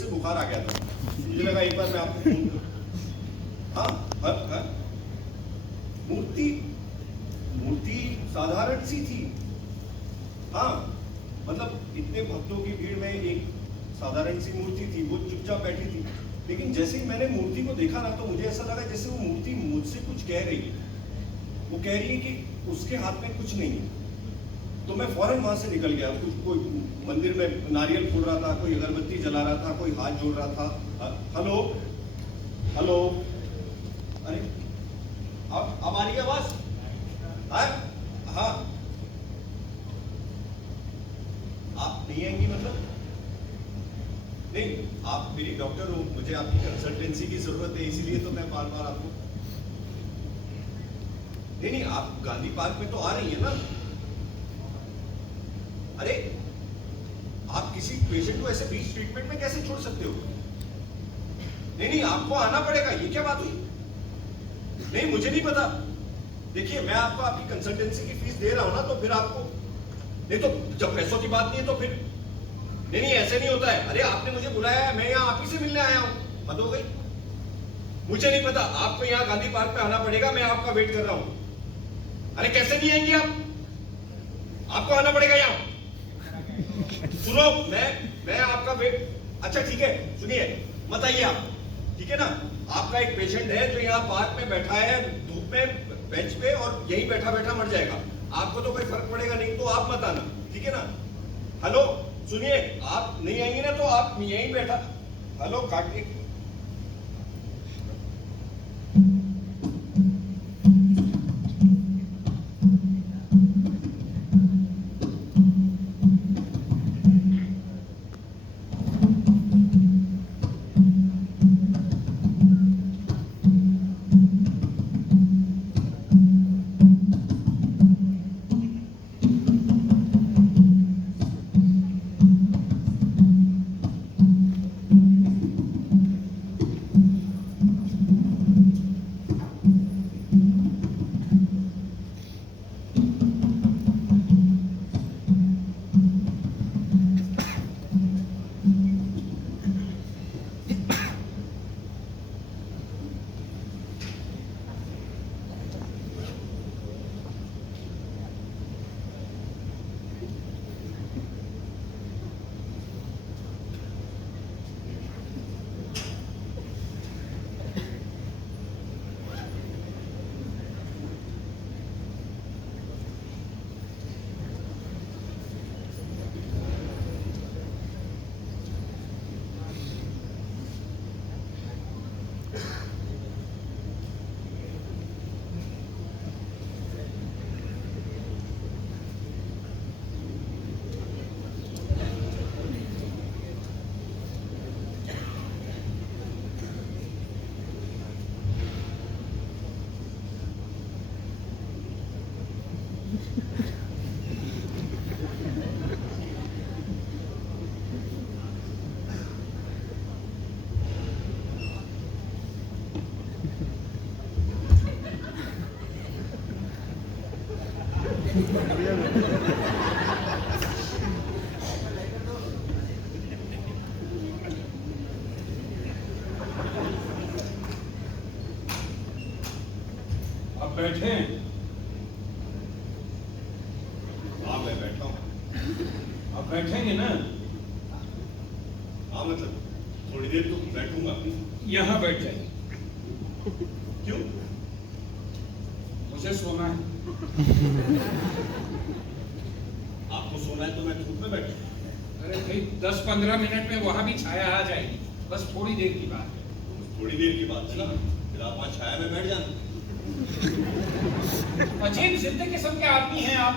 से बुखार आ गया था, मुझे लगा एक बार मैं आपको फोन करूं। हाँ, मूर्ति साधारण सी थी। हाँ, मतलब इतने भक्तों की भीड़ में एक साधारण सी मूर्ति थी, वो चुपचाप बैठी थी। लेकिन जैसे ही मैंने मूर्ति को देखा ना, तो मुझे ऐसा लगा जैसे वो मूर्ति मुझसे कुछ कह रही है। वो कह रही है कि उसके हाथ में कुछ नहीं है। तो मैं फौरन वहां से निकल गया। कोई मंदिर में नारियल फोड़ रहा था, कोई अगरबत्ती जला रहा था, कोई हाथ जोड़ रहा था। हेलो हेलो, अरे अब आ रही है आवाज? हाँ, आप नहीं आएंगी मतलब? नहीं, आप मेरी डॉक्टर हो, मुझे आपकी कंसल्टेंसी की जरूरत है, इसीलिए तो मैं बार बार आपको। नहीं, आप गांधी पार्क में तो आ रही है ना? अरे, आप किसी पेशेंट को ऐसे बीच ट्रीटमेंट में कैसे छोड़ सकते हो? नहीं, आपको आना पड़ेगा। ये क्या बात हुई? नहीं, मुझे नहीं पता। देखिए, मैं आपको आपकी कंसल्टेंसी की फीस दे रहा हूं ना, तो फिर आपको, नहीं तो जब पैसों की बात नहीं है तो फिर नहीं, ऐसे नहीं होता है। अरे, आपने मुझे बुलाया है, मैं यहाँ आप ही से मिलने आया हूँ। हद हो गई। मुझे नहीं पता, आपको यहाँ गांधी पार्क पे आना पड़ेगा, मैं आपका वेट कर रहा हूँ। अरे, कैसे नहीं आएंगे आप? आपको आना पड़ेगा यहाँ। सुनो, मैं आपका वेट। अच्छा ठीक है, सुनिए, मत आइए आप, ठीक है ना? आपका एक पेशेंट है जो यहाँ पार्क में बैठा है, धूप में बेंच पे, और यहीं बैठा बैठा मर जाएगा। आपको तो कोई फर्क पड़ेगा नहीं, तो आप मत आना, ठीक है ना? हेलो, सुनिए, आप नहीं आएंगे ना तो आप यहीं बैठा। हेलो, काटने। आप बैठे हैं? हाँ, मैं बैठा हूँ। आप बैठेंगे ना? हाँ, मतलब थोड़ी देर तो बैठूंगा। यहाँ बैठ जाइए। क्यों? मुझे सोना है। आपको सोना है तो मैं धूप में बैठूं? अरे भाई, 10-15 मिनट में वहां भी छाया आ जाएगी, बस थोड़ी देर की बात है। थोड़ी देर की बात है ना, फिर आप वहां छाया में बैठ जाना। अजीब जिद्द किस्म के आदमी हैं आप।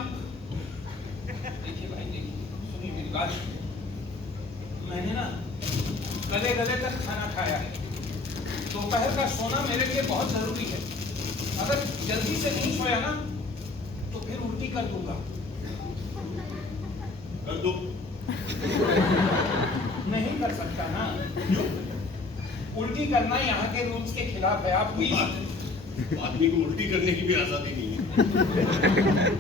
देखिए भाई, देखिए, सुनिए मेरी बात। मैंने ना गले गले तक खाना खाया है। दोपहर का सोना मेरे लिए बहुत जरूरी है। अगर जल्दी से नहीं सोया ना तो फिर उल्टी कर दूंगा। कर दो। नहीं कर सकता ना। उल्टी करना यहाँ के रूल्स के खिलाफ है। आप आदमी को उल्टी करने की भी आजादी नहीं है।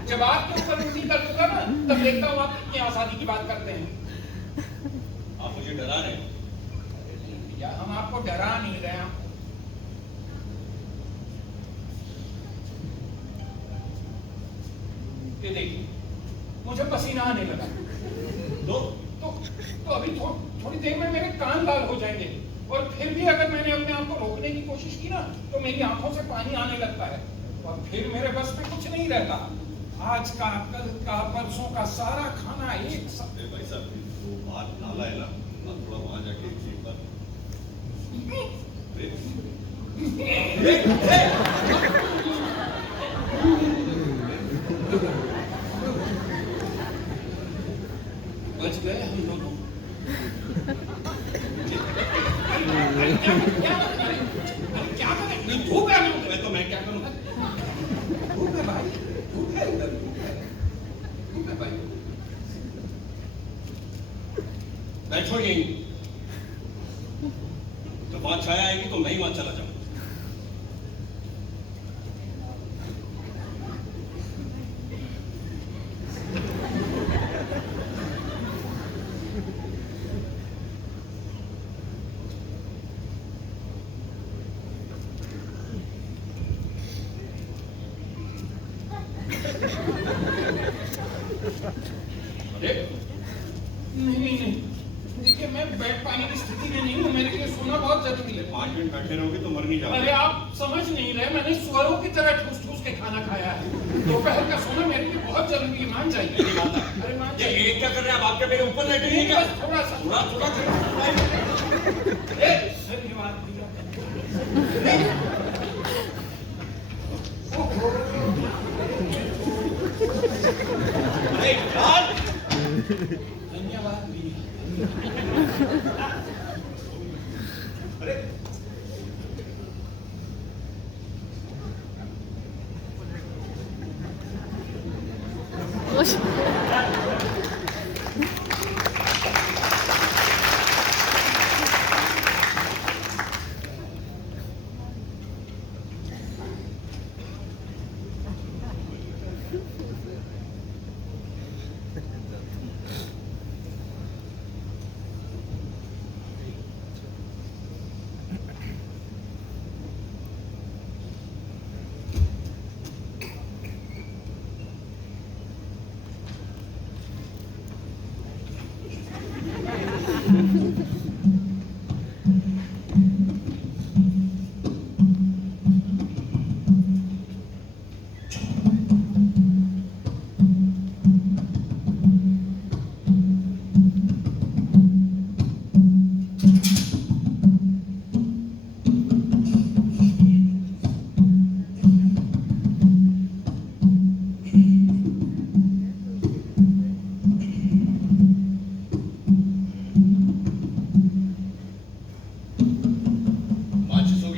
जब आपके ऊपर उल्टी कर दूंगा ना, तब देखता हूँ आप कितनी आजादी की बात करते हैं। आप मुझे डरा रहे हैं? या हम आपको डरा नहीं रहे हैं? ये देखिए, मुझे पसीना आने लगा। तो अभी थोड़ी देर में मेरे कान लाल हो जाएंगे, और फिर भी अगर मैंने अपने आप को रोकने की कोशिश की ना, तो मेरी आंखों से पानी आने लगता है, और फिर मेरे बस में कुछ नहीं रहता। आज का, कल का, परसों का सारा खाना एक साथ। भाई साहब, वो बात नाला है ना, आप थोड़ा वहां जाके एक बार। बच गए हम दोनों। क्या करें? नहीं, धूप है ना, तो मैं क्या करूँगा? धूप है भाई, धूप है इधर, धूप है भाई। बैठो यहीं, तो वहां छाया आएगी तो मैं ही वहां चला जाऊंगा। नहीं, देखिए मैं बैठ पाने की स्थिति में नहीं हूँ, मेरे लिए सोना बहुत जरूरी है। 5 मिनट बैठे रहोगे तो मर नहीं जाओगे। अरे आप समझ नहीं रहे, मैंने सुअरों की तरह ठूस ठूस के खाना खाया है। दोपहर का सोना मेरे लिए बहुत जरूरी है, मान जाइए। अरे मान जाइए। ये क्या कर रहे हैं आप? आपके मेरे ऊपर लेटे नहीं क्या? थोड़ा सा धन्यवाद धन्यवाद अरे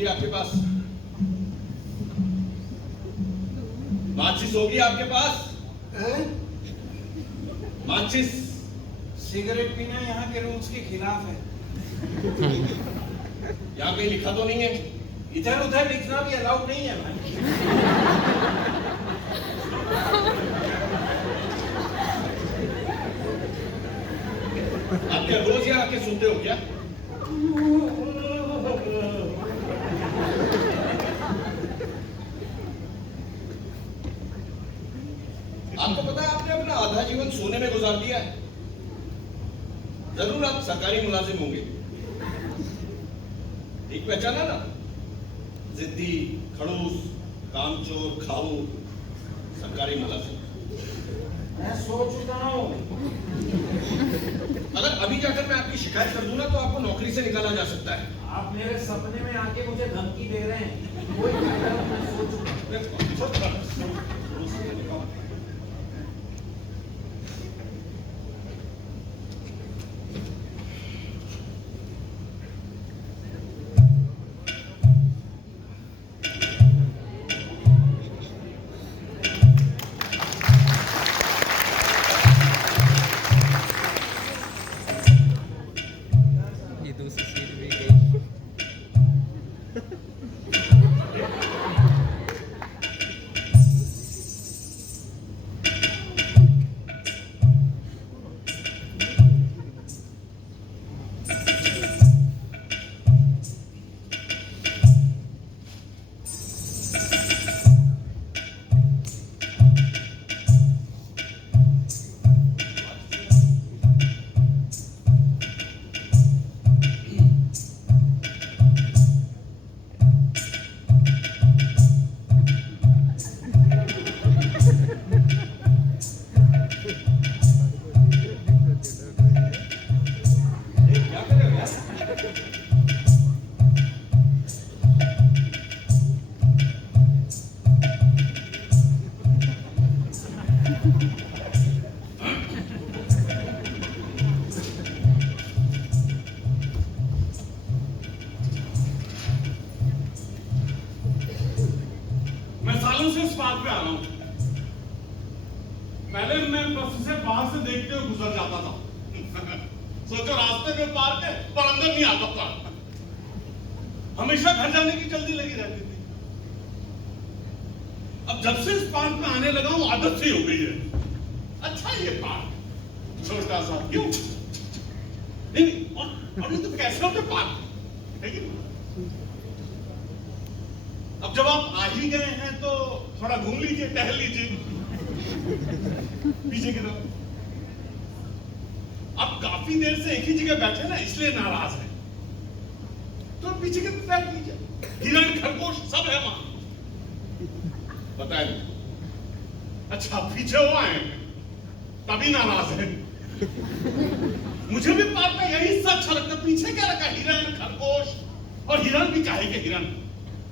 आपके पास माचिस होगी? आपके पास माचिस? सिगरेट पीना यहाँ के रूल्स के खिलाफ है। यहाँ कहीं लिखा तो नहीं है? इधर उधर लिखना भी अलाउड नहीं है भाई। आप क्या रोज यहाँ आके सुनते हो क्या? आपको पता है आपने अपना आधा जीवन सोने में गुजार दिया है। जरूर आप सरकारी मुलाजिम होंगे, ठीक पहचाना ना? जिद्दी, खड़ूस, कामचोर, खाऊ, सरकारी मुलाजिम। मैं सो चुका हूँ। अगर अभी जाकर मैं आपकी शिकायत कर दूं ना तो आपको नौकरी से निकाला जा सकता है। आप मेरे सपने में आके मुझे धमकी दे रहे हैं। कोई मैं सो चुका हूँ। सालों से इस पार्क पे आ रहा हूं। पहले मैं बस से बाहर से देखते हुए गुजर जाता था। सोचो रास्ते में पार्क है पर अंदर नहीं आता था। हमेशा घर जाने की जल्दी लगी रहती थी। अब जब से इस पार्क में आने लगा हूं आदत सी हो गई है। अच्छा ये पार्क छोटा सा क्यों नहीं, और ये तो कैसे होते पार्क है कि नहीं? अब जब आप आ ही गए हैं तो थोड़ा घूम लीजिए, टहल लीजिए पीछे की तरफ। अब काफी देर से एक ही जगह बैठे ना, इसलिए नाराज है, तो पीछे की तरफ बैठ लीजिए। हिरण खरगोश सब है वहां, बताए। अच्छा पीछे हुआ है तभी नाराज है। मुझे भी पार्क का यही हिस्सा अच्छा लगता है। पीछे क्या रखा, हिरण खरगोश, और हिरण भी काहे के हिरण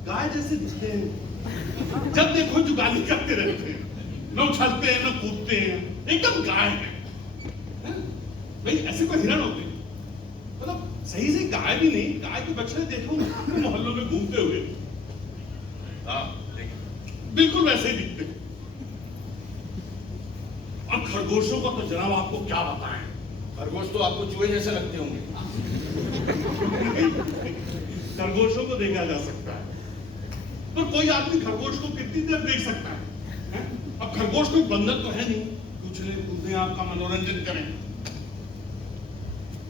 गाय जैसे दिखते हैं। जब देखो जुगाली करते रहते हैं, न उछलते हैं न कूदते हैं, एकदम गाय है। भाई ऐसे कोई हिरण होते हैं? मतलब सही से गाय भी नहीं, गाय के बच्चे देखो मोहल्लों में घूमते हुए, बिल्कुल वैसे ही दिखते हैं। और खरगोशों को तो जनाब आपको क्या बताएं, खरगोश तो आपको चूहे जैसे लगते होंगे। खरगोशों को देखा जा सकता है, पर कोई आदमी खरगोश को कितनी देर देख सकता है? अब खरगोश कोई बंदर तो है नहीं, उछले कूदे आपका मनोरंजन करें।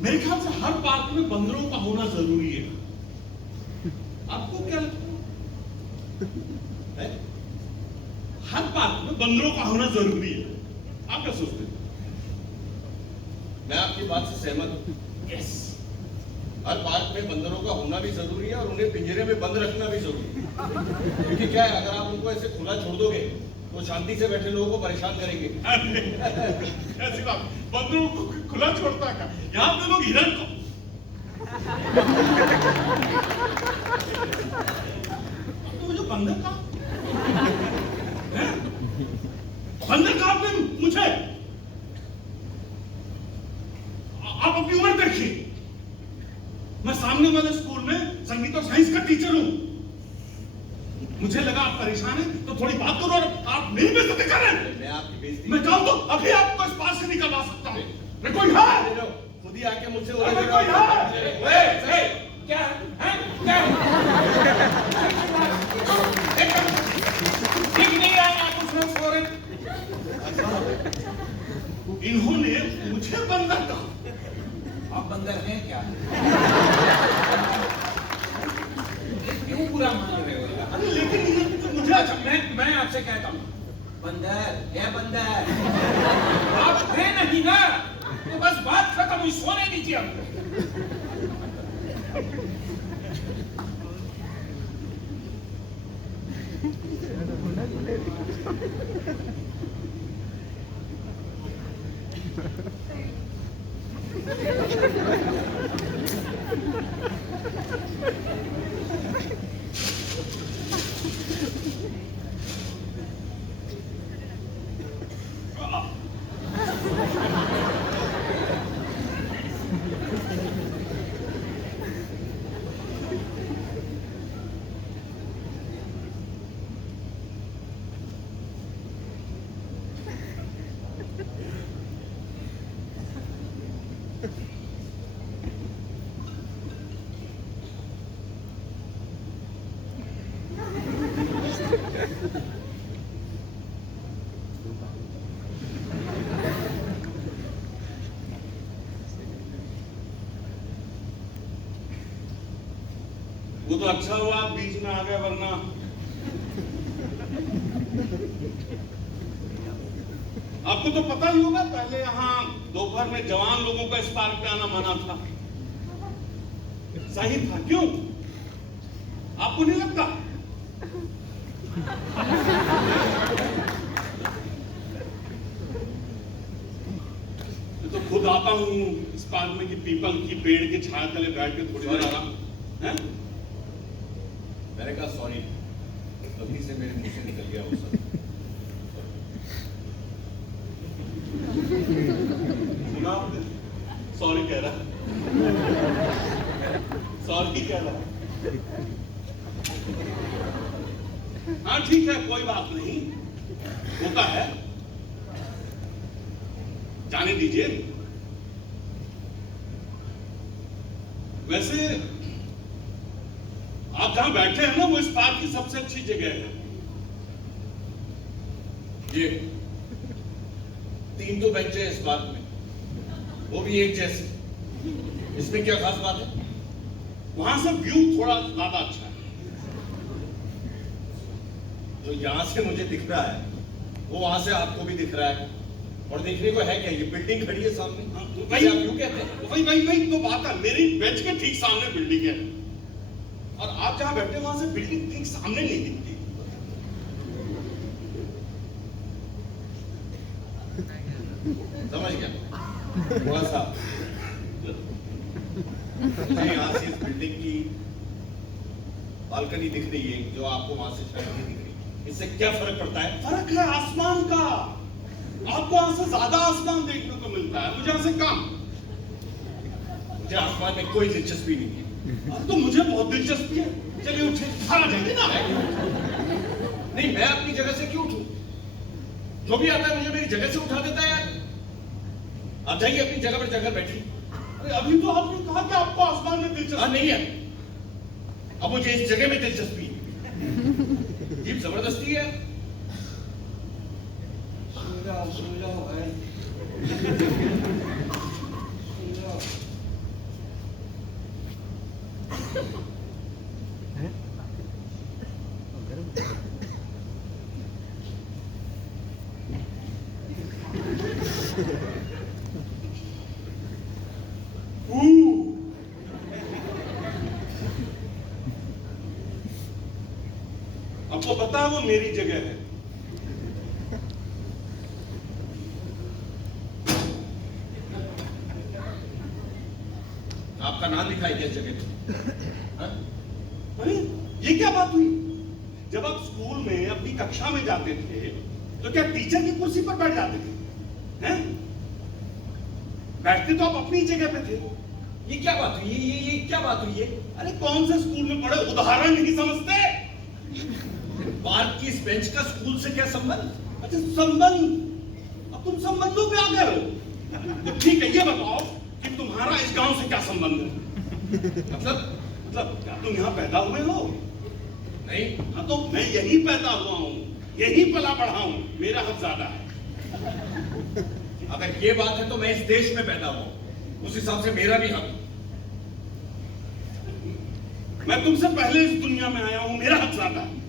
मेरे ख्याल से हर पार्क में बंदरों का होना जरूरी है। आपको क्या लगता है? हर पार्क में बंदरों का होना जरूरी है, आप क्या सोचते हैं? मैं आपकी बात से सहमत हूं। यस, हर पार्क में बंदरों का होना भी जरूरी है और उन्हें पिंजरे में बंद रखना भी जरूरी है। क्योंकि क्या है, अगर आप उनको ऐसे खुला छोड़ दोगे तो शांति से बैठे लोगों को परेशान करेंगे। ऐसी बात, बंदरों को खुला छोड़ता है? यहाँ पे लोग हिरण को तो मुझे बंदर का बंदर का आपने मुझे, आप अपनी उम्र देखिए। मैं सामने वाले स्कूल में संगीत और साइंस का टीचर हूं। मुझे लगा आप परेशान हैं तो थोड़ी बात करो, और आप मेरी बेइज्जती कर रहे हैं। मैं आपकी बेइज्जती, मैं चाहूं तो अभी आपको इस पास से निकलवा सकता हूं। मैं कोई है, खुद ही आके मुझसे अरे कोई है, क्या है? क्या ठीक नहीं आए आप उसमें फौरन। इन्होंने मुझे बंदर कहा। आप बंदर हैं क्या? क्यों बुरा मान रहे हो यार? अरे लेकिन ये तो मुझे, अच्छा मैं आपसे कहता हूँ, बंदर है बंदर, आप हैं नहीं ना, तो बस बात खत्म हुई, सोने दीजिए हमको। वो तो अच्छा हुआ आप बीच में आ गए, वरना आपको तो पता ही होगा, पहले यहाँ दोपहर में जवान लोगों का इस पार्क पे आना मना था। सही था, क्यों? आपको नहीं लगता? मैं तो खुद आता हूँ इस पार्क में कि पीपल की पेड़ के छाया तले बैठ के थोड़ी देर आराम है। मैंने कहा सॉरी, गलती से मेरे मुंह से निकल गया वो सब। सुना आपने? सॉरी कह रहा, सॉरी कह रहा। हाँ ठीक है, कोई बात नहीं, होता है, जाने दीजिए। वैसे आप जहां बैठे हैं ना, वो इस पार्क की सबसे अच्छी जगह है। ये 3 तो बेंच है इस पार्क में, वो भी एक जैसे, इसमें क्या खास बात है? वहां से व्यू थोड़ा ज्यादा अच्छा है। जो यहां से मुझे दिख रहा है वो वहां से आपको भी दिख रहा है, और देखने को है क्या? ये बिल्डिंग खड़ी है सामने, हाँ, तो वही आप यूं कहते हैं। वही तो बात है, मेरी बेंच के ठीक सामने बिल्डिंग है, और आप जहां बैठे वहां से बिल्डिंग ठीक सामने नहीं दिखती। समझ गया? वहां साहब, मुझे यहाँ से इस बिल्डिंग की बालकनी दिख रही है, जो आपको वहां से शायद नहीं दिख रही। इससे क्या फर्क पड़ता है? फर्क है आसमान का। आपको वहां से ज्यादा आसमान देखने को मिलता है, मुझे यहाँ से कम। मुझे आसमान में कोई दिलचस्पी नहीं है। अब तो मुझे बहुत दिलचस्पी है। चलिए उठे, आ जाएंगे ना। नहीं, मैं अपनी जगह से क्यों उठूं? जो भी आता है मुझे मेरी जगह से उठा देता है यार। आप जाइए अपनी जगह पर, जगह बैठिए। अरे अभी तो आपने कहा कि आपको आसमान में दिलचस्पी नहीं है, अब मुझे इस जगह में दिलचस्पी है। जीप जबरदस्ती है। सो जाओ भाई। आपको पता है वो मेरी जगह है। आपका नाम लिखा है क्या इस जगह पे? अरे ये क्या बात हुई? जब आप स्कूल में अपनी कक्षा में जाते थे तो क्या टीचर की कुर्सी पर बैठ जाते थे? हैं? बैठते तो आप अपनी जगह पे थे। ये क्या बात हुई? ये क्या बात हुई है? अरे कौन से स्कूल में पढ़े, उदाहरण नहीं समझते? पार्क की इस बेंच का स्कूल से क्या संबंध? अच्छा संबंध, अब तुम संबंधों पे आ गए हो। तो ठीक है, ये बताओ कि तुम्हारा इस गांव से क्या संबंध है? मतलब क्या तुम यहाँ पैदा हुए हो? नहीं। हाँ तो मैं यही पैदा हुआ हूँ, यही पला बढ़ा हूँ, मेरा हक ज्यादा है। अगर ये बात है तो मैं इस देश में पैदा हुआ, उस हिसाब से मेरा भी हक। मैं तुमसे पहले इस दुनिया में आया हूँ, मेरा हक ज्यादा है।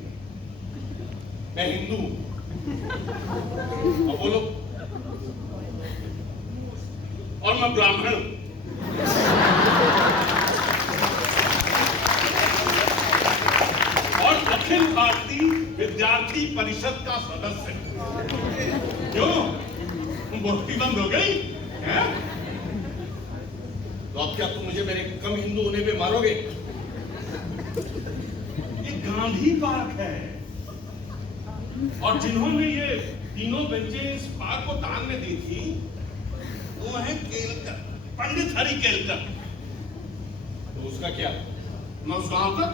मैं हिंदू हूं। अब बोलो। और मैं ब्राह्मण हूं। और अखिल भारतीय विद्यार्थी परिषद का सदस्य। क्यों बोलती बंद हो गई है? तो अब क्या तुम मुझे मेरे कम हिंदू होने पे मारोगे? ये गांधी पार्क है, और जिन्होंने ये तीनों बेंचें इस पार्क को दान में दी थी वो है केलकर, पंडित हरि केलकर। तो उसका क्या? मैं उस गांव का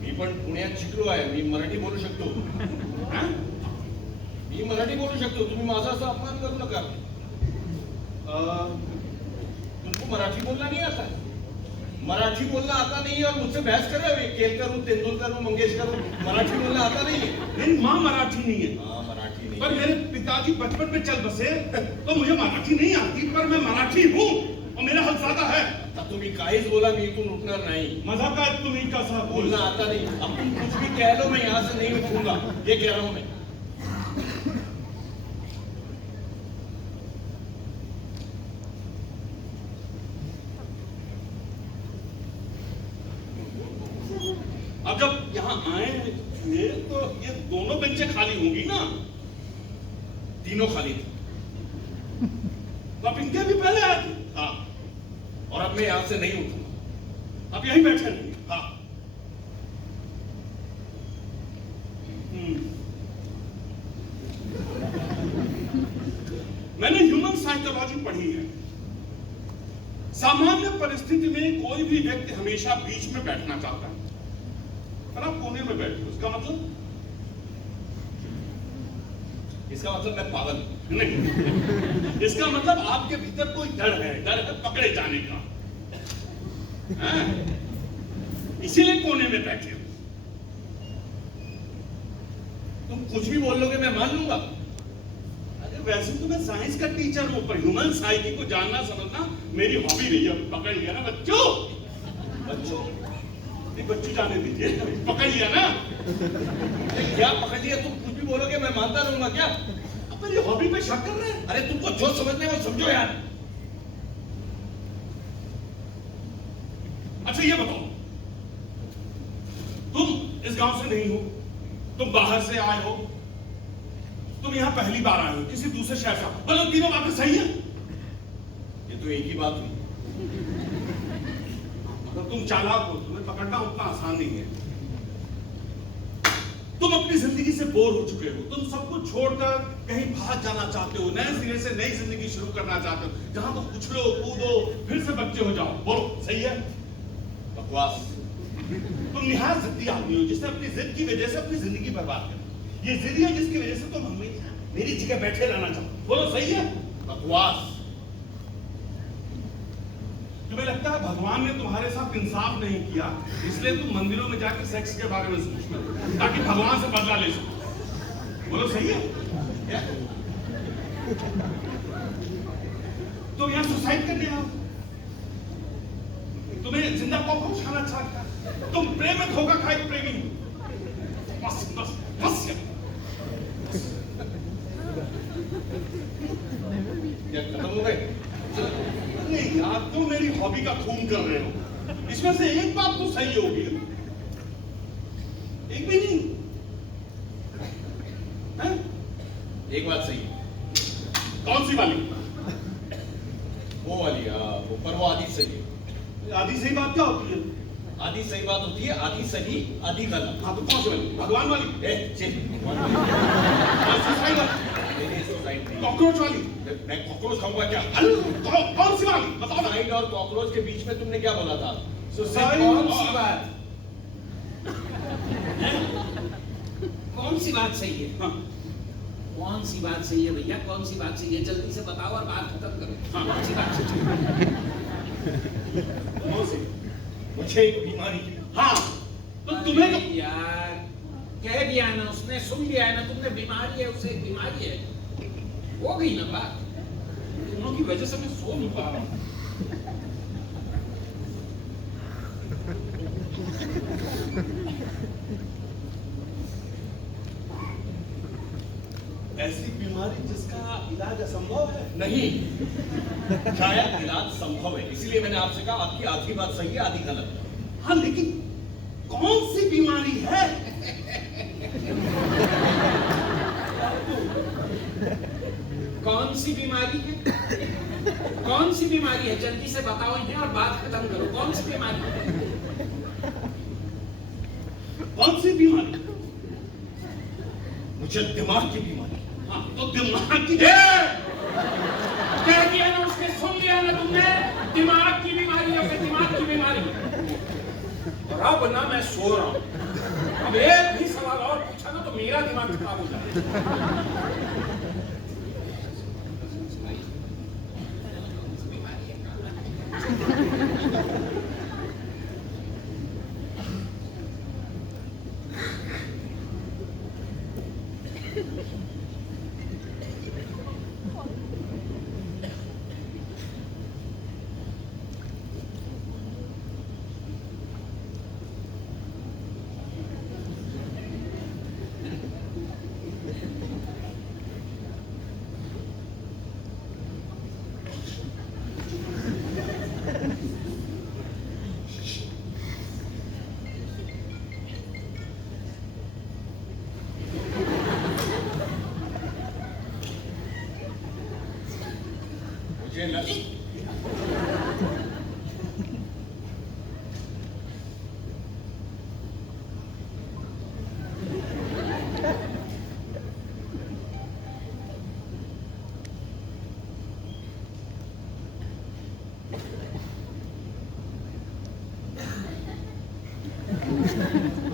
मी पण पुण्यात शिकलो आहे, मी मराठी बोलू शकतो। हैं? मी मराठी बोलू शकतो, तुम्ही माझा असा अपमान करू नका। तुमको मराठी बोलना नहीं आता? मराठी बोलना आता नहीं और मुझसे बहस कर रहे हो? केलकर हूँ, तेंदुलकर हूँ, मंगेशकर हूँ, मराठी बोलना आता नहीं है? मेरी माँ मराठी नहीं है। हाँ, मराठी नहीं। पर मेरे पिताजी बचपन में चल बसे, तो मुझे मराठी नहीं आती, पर मैं मराठी हूँ और मेरा हक ज्यादा है। अब तुम्ही काहीच बोला, मी इथून उठणार नाही। मजा का तुम्ही कसा बोलना आता नहीं। अब तुम कुछ भी कह लो, मैं यहाँ से नहीं उठूंगा, ये कह रहा हूँ मैं। अब जब यहाँ आए थे तो ये दोनों बेंचें खाली होंगी ना? तीनों खाली थे। तो आप इनके भी पहले आए थे? हाँ। और अब मैं यहाँ से नहीं उठूंगा। आप यहीं बैठे रहेंगे? हाँ। मैंने ह्यूमन साइकोलॉजी पढ़ी है। सामान्य परिस्थिति में कोई भी व्यक्ति हमेशा बीच में बैठना चाहता है, और आप कोने में बैठे हो, उसका मतलब? इसका मतलब मैं पागल हूं। नहीं, इसका मतलब आपके भीतर कोई डर है पकड़े जाने का। हाँ? इसीलिए कोने में बैठे हो। तुम कुछ भी बोल लोगे मैं मान लूंगा। अरे वैसे तो मैं साइंस का टीचर हूं, पर ह्यूमन साइकी को जानना समझना मेरी हॉबी रही है। पकड़ लिया ना बच्चों, बच्चों जाने दीजिए, पकड़ लिया ना। क्या पकड़ लिया? तुम कुछ भी बोलोगे मैं मानता रहूंगा क्या? मेरी हॉबी पे शक कर रहे हैं। अरे तुमको जो समझना है वो समझो यार। अच्छा ये बताओ, तुम इस गांव से नहीं हो, तुम बाहर से आए हो, तुम यहां पहली बार आए हो किसी दूसरे शहर से, बोलो तीनों बातें सही है? ये तो एक ही बात हुई। तो तुम चालाक हो, तुम्हें पकड़ना उतना आसान नहीं है। तुम अपनी जिंदगी से बोर हो चुके हो, तुम सब कुछ छोड़कर कहीं भाग जाना चाहते हो, नए सिरे से नई जिंदगी शुरू करना चाहते हो, जहां तुम उछलो कूदो फिर से बच्चे हो जाओ। बोलो सही है? बकवास। तुम निहायत जिद्दी आदमी हो, जिसने अपनी जिद की वजह से अपनी जिंदगी बर्बाद कर दी। ये जिद है जिसकी वजह से तुम हमेशा मेरी जगह बैठे रहना चाहते हो। बोलो सही है? बकवास। तुम्हें लगता है भगवान ने तुम्हारे साथ इंसाफ नहीं किया, इसलिए तुम मंदिरों में जाकर सेक्स के बारे में सोचते हो ताकि भगवान से बदला ले सको। बोलो सही है? तो यहाँ सुसाइड करने आओ, तुम्हें जिंदा कॉकरोच खाना अच्छा लगता है, तुम प्रेम में धोखा खाए प्रेमी हो। बस बस बस क्या खत्म हो गए? नहीं यार, तुम मेरी हॉबी का खून कर रहे हो। इसमें से एक बात तो सही होगी, एक भी नहीं है? एक बात सही है। कौन सी वाली? वो वाली, वो पर वो आधी सही है। आधी सही बात क्या होती है? आधी सही बात होती है, आधी सही आधी गलत। हाँ तो कौन सी वाली? भगवान वाली? चिल। सुसाइड वाली? सुसाइड नहीं। कॉकरोच वाली? मैं कॉकरोच खाऊंगा क्या? कौन सी वाली बताओ ना। सुसाइड और कॉकरोच के बीच में तुमने क्या बोला था? सुसाइड कौन सी बात? कौन सी बात सही है? हाँ। कौन सी बात सही है भैया? कौन सी बात सही है? जल्दी से बताओ और बात खत्म करो। हाँ। कौन सी बात सही है? कौन सी? मुझे एक बीमारी की। हाँ तो तुम्हें अरे यार, कह दिया ना उसने, सुन लिया है ना तुमने, बीमारी है, उसे बीमारी है, हो गई ना बात। दोनों की वजह से मैं सो नहीं पा रहा हूं। ऐसी बीमारी जिसका इलाज असंभव है? नहीं, शायद इलाज संभव है, इसलिए मैंने आपसे कहा आपकी आधी बात सही है आधी गलत। हाँ लेकिन कौन सी बीमारी है? कौन सी बीमारी है? कौन सी बीमारी है? जल्दी से बताओ इन्हें और बात खत्म करो। कौन सी बीमारी है? कौन सी बीमारी? मुझे दिमाग की बीमारी। हाँ तो दिमाग की। कह दिया ना उसने, सुन लिया ना तुमने, दिमाग की बीमारी है, फिर दिमाग की बीमारी है। और अब ना मैं सो रहा हूं, अब एक भी सवाल और पूछा ना तो मेरा दिमाग खराब हो जाएगा।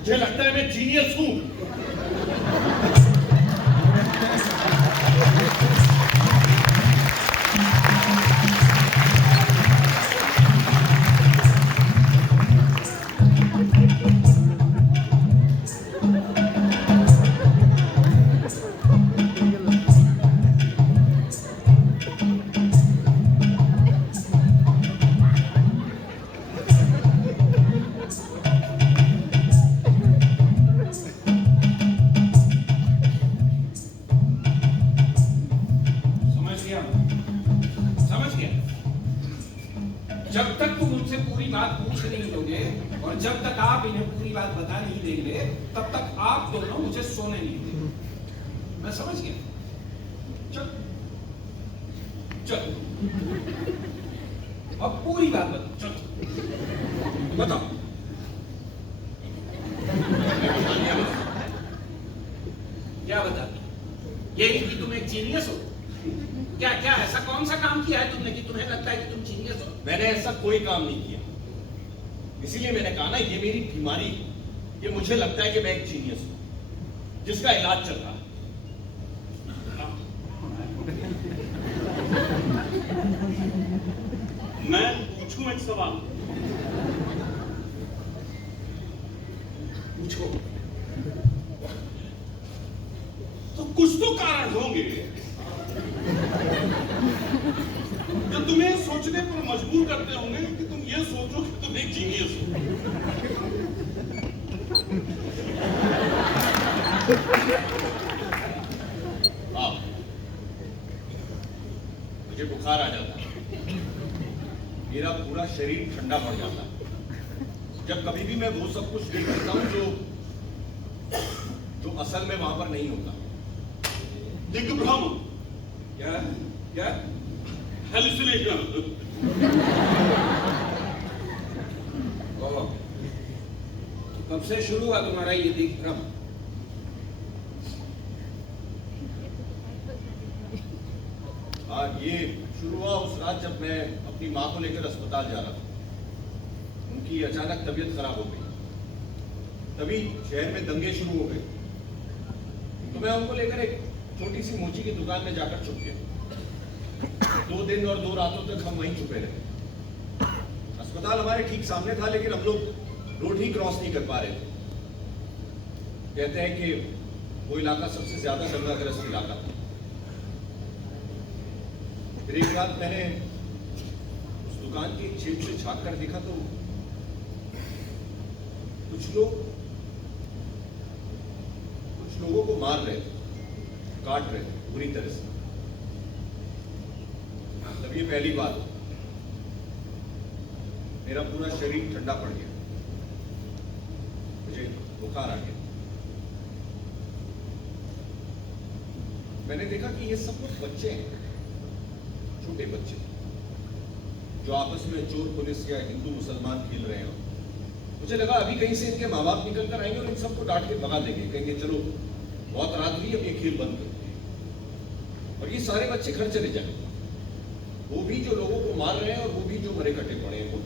मुझे लगता है मैं जीनियस हूं। समझ गया, समझ गया। जब तक तुम उनसे पूरी बात पूछ नहीं लोगे और जब तक आप इन्हें पूरी बात बता नहीं देंगे तब तक आप दोनों मुझे सोने नहीं देंगे। मैं समझ गया। चल चल अब पूरी बात बताओ। चल बताओ। क्या बताती? यही कि तुम एक जीनियस हो? क्या क्या ऐसा कौन सा काम किया है तुमने कि तुम्हें लगता है कि तुम जीनियस हो? मैंने ऐसा कोई काम नहीं किया, इसीलिए मैंने कहा ना ये मेरी बीमारी है। ये मुझे लगता है कि मैं एक जीनियस हूं जिसका इलाज चल रहा है। मैं पूछूं एक सवाल? पूछो। तो कुछ तो कारण होंगे जो तुम्हें सोचने पर मजबूर करते होंगे कि तुम ये सोचो कि तुम एक जीनियस हो। हाँ, मुझे बुखार आ जाता है, मेरा पूरा शरीर ठंडा पड़ जाता है जब कभी भी मैं वो सब कुछ नहीं करता हूं जो असल में वहां पर नहीं होता। दिग्भ्रम, क्या क्या? हेलुसिनेशन। ओह, कब से शुरू हुआ तुम्हारा ये दिग्भ्रम? ये शुरू हुआ उस रात जब मैं अपनी माँ को लेकर अस्पताल जा रहा था। उनकी अचानक तबीयत खराब हो गई, तभी शहर में दंगे शुरू हो गए, तो मैं उनको लेकर एक छोटी सी मोची की दुकान में जाकर छुप गया। 2 दिन और 2 रातों तक हम वहीं छुपे रहे। अस्पताल हमारे ठीक सामने था, लेकिन हम लोग रोड ही क्रॉस नहीं कर पा रहे थे। कहते हैं कि वो इलाका सबसे ज्यादा दंगाग्रस्त इलाका था। फिर एक रात मैंने उस दुकान की एक छेद से झांक कर देखा तो कुछ लोगों को मार रहे थे, काट रहे थे बुरी तरह से। तब ये पहली बात, मेरा पूरा शरीर ठंडा पड़ गया, मुझे बुखार आ गया। मैंने देखा कि ये सब कुछ बच्चे हैं, छोटे बच्चे जो आपस में चोर पुलिस या हिंदू मुसलमान खेल रहे हो। मुझे लगा अभी कहीं से इनके माँ बाप निकल कर आएंगे और इन सबको डांट के भगा देंगे, कहेंगे चलो बहुत रात हुई, अब ये खेल बंद कर, और ये सारे बच्चे घर चले जाएंगे। वो भी जो लोगों को मार रहे हैं और वो भी जो मरे कटे पड़े हैं, वो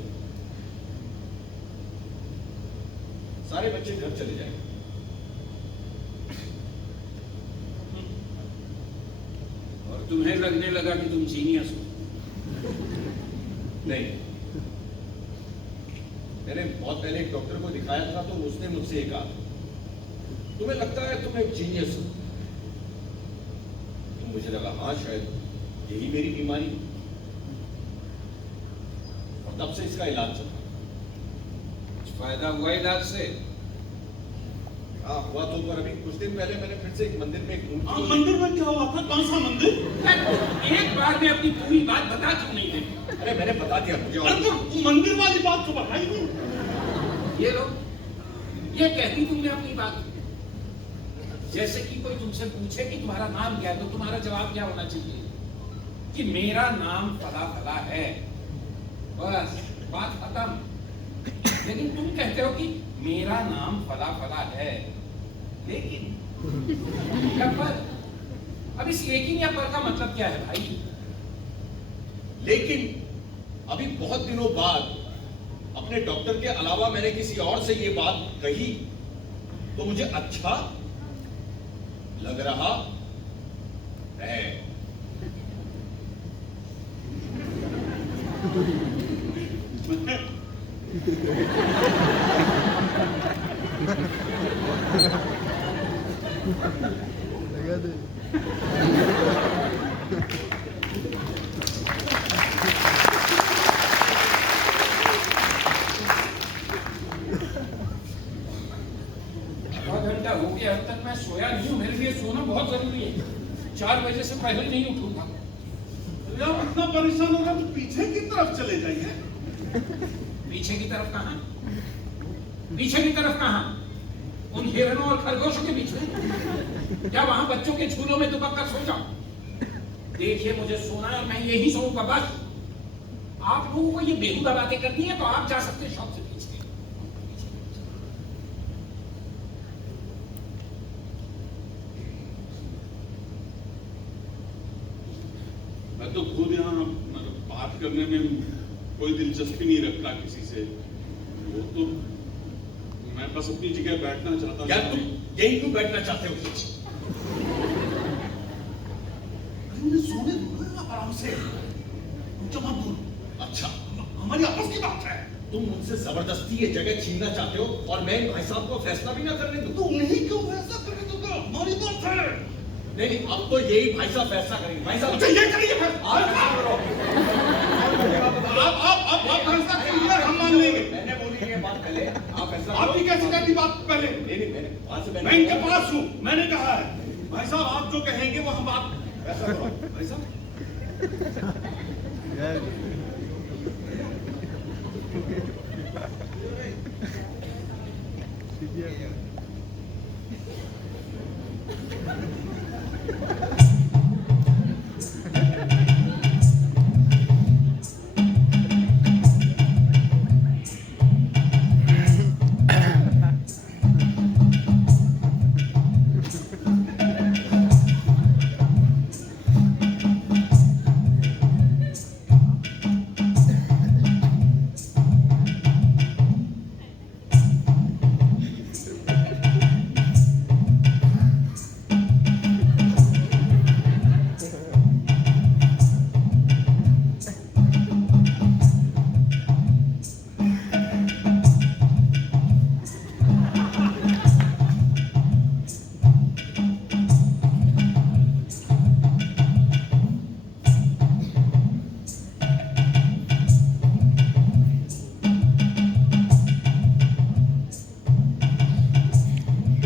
सारे बच्चे घर चले जाएंगे। और तुम्हें लगने लगा कि तुम जीनियस हो? नहीं, मैंने बहुत पहले एक डॉक्टर को दिखाया था, तो उसने मुझसे ये कहा, तुम्हें लगता है तुम एक जीनियस हो? तो मुझे लगा हाँ शायद यही मेरी बीमारी है, और तब से इसका इलाज चल रहा है। कुछ फायदा हुआ इलाज से? हाँ हुआ तो, पर अभी कुछ दिन पहले मैंने फिर से एक मंदिर में एक मूर्ति। मंदिर में क्या हुआ था? कौन सा मंदिर? एक बार में अपनी पूरी बात बता क्यों नहीं देते? अरे मैंने बता दिया मुझे। अरे तो मंदिर वाली बात तो बताई नहीं। ये लो, ये कहती तुमने अपनी बात, जैसे कि कोई तुमसे पूछे कि तुम्हारा नाम क्या है, तो तुम्हारा जवाब क्या होना चाहिए कि मेरा नाम फला फला है, बस बात खत्म। लेकिन तुम कहते हो कि मेरा नाम फला फला है, लेकिन या पर। अब इस लेकिन या पर का मतलब क्या है भाई? लेकिन अभी बहुत दिनों बाद अपने डॉक्टर के अलावा मैंने किसी और से ये बात कही, तो मुझे अच्छा लग रहा है। लगा दे। आधा घंटा हो गया, अब तक मैं सोया नहीं हूँ। मेरे लिए सोना बहुत जरूरी है। 4 बजे से पहले नहीं उठूंगा। जब इतना परेशान होगा तो पीछे की तरफ चले जाइए। पीछे की तरफ कहाँ? पीछे की तरफ कहाँ? उन हिरणों और खरगोशों के बीच में? क्या वहां बच्चों के झूलों में दुबक कर सो जाऊं? देखिए, मुझे सोना है और मैं यही सोऊंगा बस। आप लोगों को ये बेहुदा बातें करनी है तो आप जा सकते हैं शौक से पीछे। मैं तो खुद यहाँ बात करने में कोई दिलचस्पी नहीं रखता किसी से। वो तो मैं बस अपनी जगह बैठना चाहता यार तुम यही क्यों बैठना चाहते हो? मुझे सोने दो ना आराम से। मुझे मत बोलो। अच्छा, हमारी आपस की बात है। तुम मुझसे जबरदस्ती ये जगह छीनना चाहते हो और मैं भाई साहब को फैसला भी ना करने दूं। तो उन्हीं क्यों फैसला करने दूंगा? हमारी बात है। नहीं, अब तो यही भाई साहब फैसला करेंगे। भाई साहब अच्छा, ये करिए फिर। आप फैसला करिए, हम मान लेंगे। मैंने बोली ये बात पहले, आप फैसला करो। आपकी कैसे करनी बात पहले? नहीं, मैंने वहां से मैं इनके पास हूँ, मैंने कहा है। भाई साहब, आप जो कहेंगे वो हम बात फैसला करो। भाई साहब,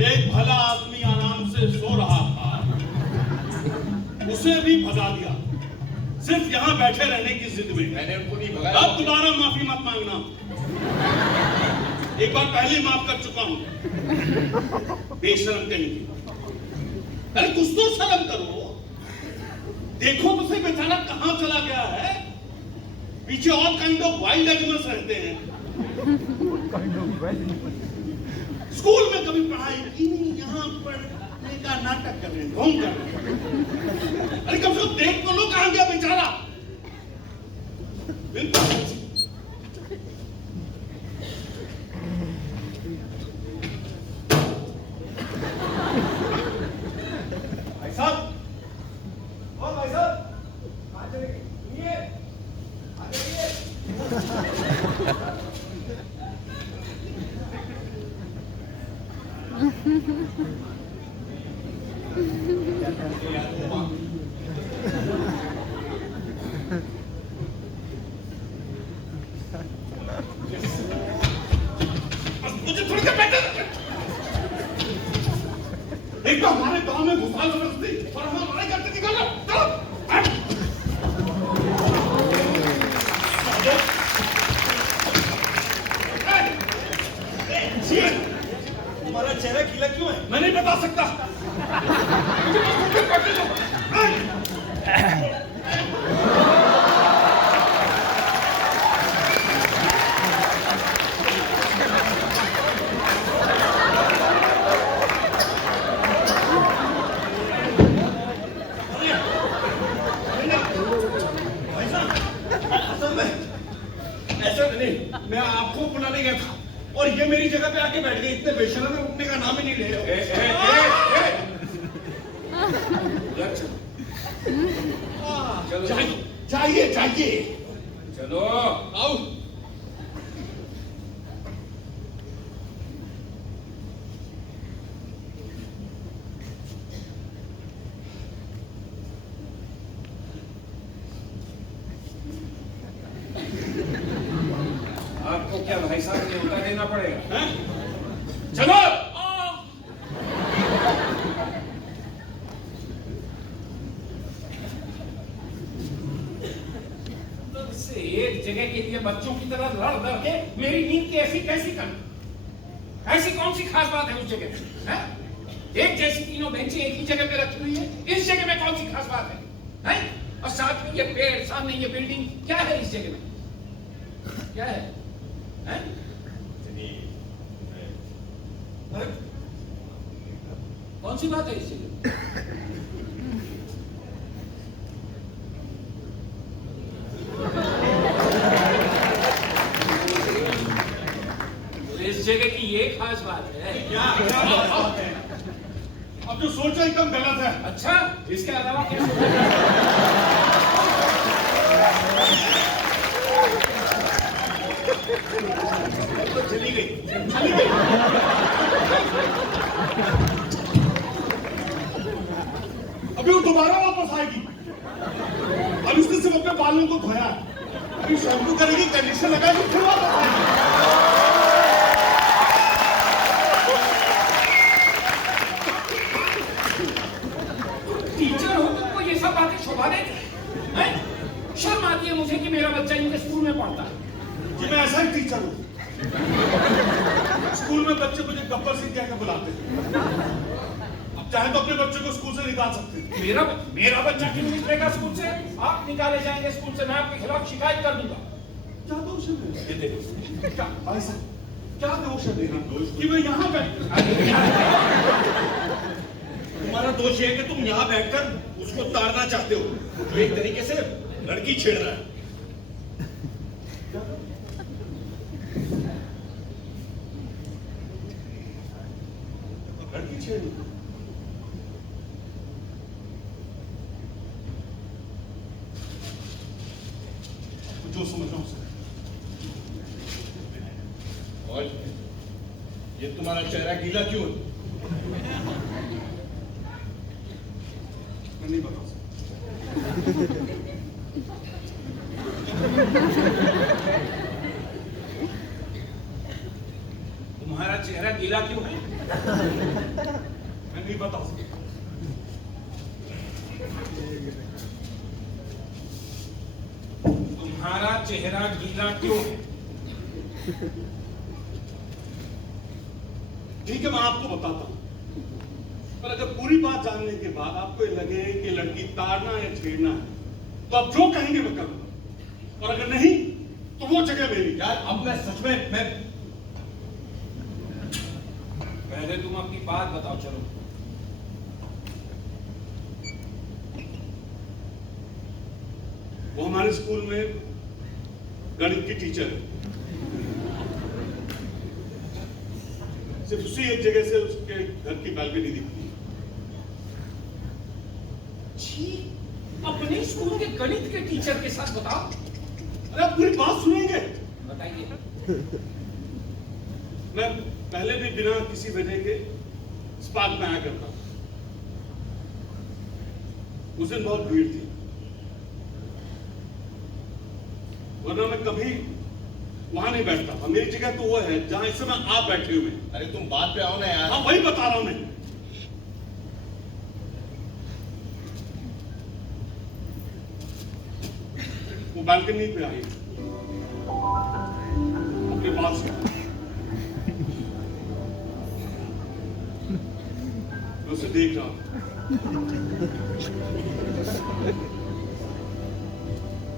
एक भला आदमी आराम से सो रहा था, उसे भी भगा दिया सिर्फ यहाँ बैठे रहने की जिद में। मैंने उनको नहीं भगाया। अब दोबारा माफी मत मांगना। एक बार पहले माफ कर चुका हूं। बेशर्म कहीं की। अरे कुछ तो शर्म करो। देखो तो सही बेचारा कहां चला गया है। पीछे और काइंड ऑफ वाइल्ड एनिमल्स रहते हैं। स्कूल में कभी पढ़ाई की नहीं, यहाँ पढ़ने का नाटक कर रहे हैं, ढोंग कर रहे हैं। अरे कम से कम देख तो लो कहां गया बेचारा। बिल्कुल। भाई साहब, ओ भाई साहब, आ जाइए, सुनिए, आ जाइए। मुझे थोड़ी देर बैठे रखो। एक तो हमारे गांव में घुसा जबरदस्ती और हम लड़ाई करते निकल रहे। चलो। तुम्हारा चेहरा खिला क्यों है? मैं नहीं बता सकता। मुझे बस थोड़ी देर बैठने दो। ऐसा नहीं, मैं आपको बुलाने गया था। और ये मेरी जगह पे आके बैठ गए, इतने बेशर्म है, उठने का नाम ही नहीं ले रहे। चलो चाहिए चाहिए। चलो आओ। आपको क्या भाई साहब न्योता देना पड़ेगा? हैं? चलो। तो इससे एक जगह के लिए बच्चों की तरह लड़ लड़ के मेरी नींद की ऐसी कैसी कमी? ऐसी कौन सी खास बात है उस जगह में? हैं? एक जैसी तीनों बेंचें एक ही जगह पे रखी हुई है, इस जगह में कौन सी खास बात है? हैं? और साथ में ये पेड़, सामने ये बिल्डिंग, क्या है इस जगह में? क्या है? हैं? अरे, कौन सी बात है इस जगह? इस जगह की ये खास बात है। क्या बात है? अब जो सोचा एकदम गलत है। अच्छा, इसके अलावा क्या सोचा जाए? तो चली गई। अभी वो दोबारा वापस आएगी। अब उसने सिर्फ अपने बालों को धोया है। अभी शैम्पू करेगी, कंडीशनर लगाएगी, फिर वापस आएगी। टीचर हो तुमको ये सब बातें शोभा देती हैं? शर्म आती है मुझे कि मेरा बच्चा इनके स्कूल में पढ़ता है। जी मैं ऐसा ही टीचर हूँ। स्कूल में बच्चे मुझे गब्बर सिंह कह के बुलाते हैं। अब चाहे तो अपने बच्चे को स्कूल से निकाल सकते हैं। मेरा बच्चा क्यों निकलेगा स्कूल से? आप निकाले जाएंगे स्कूल से, मैं आपके खिलाफ शिकायत कर दूंगा। क्या दोष है मेरा? क्या ऐसा क्या दोष है मेरा? कि मैं यहाँ बैठ तुम्हारा दोष ये है कि तुम यहाँ बैठकर उसको ताड़ना चाहते हो, जो एक तरीके से लड़की छेड़ रहा है। लड़की छेड़ी। जो समझ रहा हूँ सर। और ये तुम्हारा चेहरा गीला क्यों है? मैं नहीं बता सकता। तुम्हारा चेहरा गीला क्यों है? मैं नहीं बता सकता। तुम्हारा चेहरा गीला क्यों है? ठीक है मैं आपको बताता हूं, पर अगर पूरी बात जानने के बाद आपको ये लगे कि लड़की ताड़ना या छेड़ना है, तो आप जो कहेंगे मैं करूंगा, और अगर नहीं तो वो जगह मेरी। यार अब मैं सच में पहले तुम अपनी बात बताओ। चलो वो हमारे स्कूल में गणित की टीचर है। सिर्फ उसी एक जगह से उसके घर की बालकनी दिखती है। छी, अपने स्कूल के गणित के टीचर के साथ बताओ। अरे आप पूरी बात सुनेंगे? बताइए। मैं पहले भी बिना किसी वजह के इस पार्क में आया करता था। उस दिन बहुत भीड़ थी, वरना मैं कभी वहां नहीं बैठता था। मेरी जगह तो वो है जहां इस समय आप बैठे हुए हैं। अरे तुम बात पे आओ ना यार। हाँ वही बता रहा हूं मैं। वो बालकनी पे आई अपने पास से। मैं उसे देख रहा हूं।